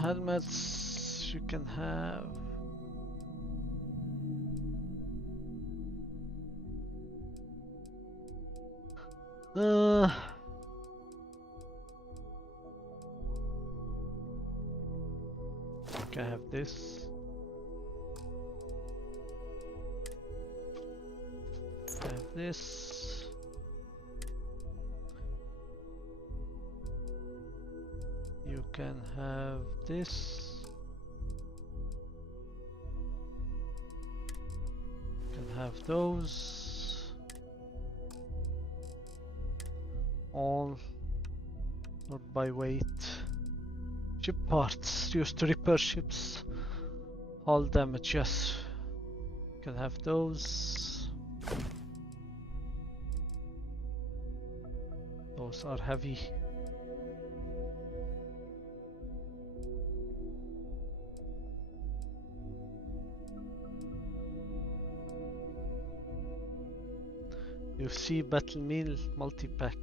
Helmets, you can have. You can have this. Have this. You can have this. You can have those. All not by weight. Ship parts used to repair ships. All damage, yes. You can have those. Those are heavy. UFC Battle Meal multi-pack.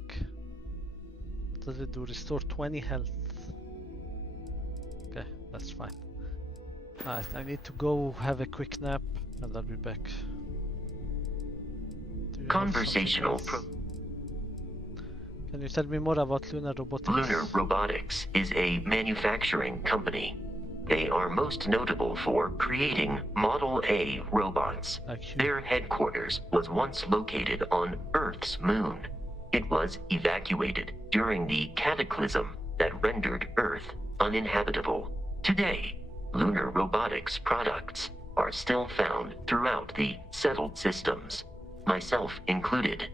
What does it do? Restore 20 health. Okay, that's fine. Alright, I need to go have a quick nap and I'll be back. Conversational Can you tell me more about Lunar Robotics? Lunar Robotics is a manufacturing company. They are most notable for creating Model A robots. Their headquarters was once located on Earth's moon. It was evacuated during the cataclysm that rendered Earth uninhabitable. Today, Lunar Robotics products are still found throughout the settled systems, myself included.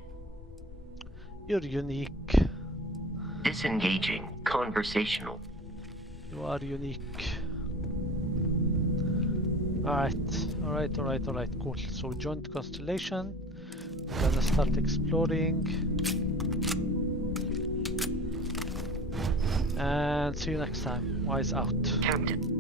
You're unique. Disengaging conversational. You are unique. Alright, cool. So we joined Constellation. We're gonna start exploring. And see you next time. Wise out. Captain.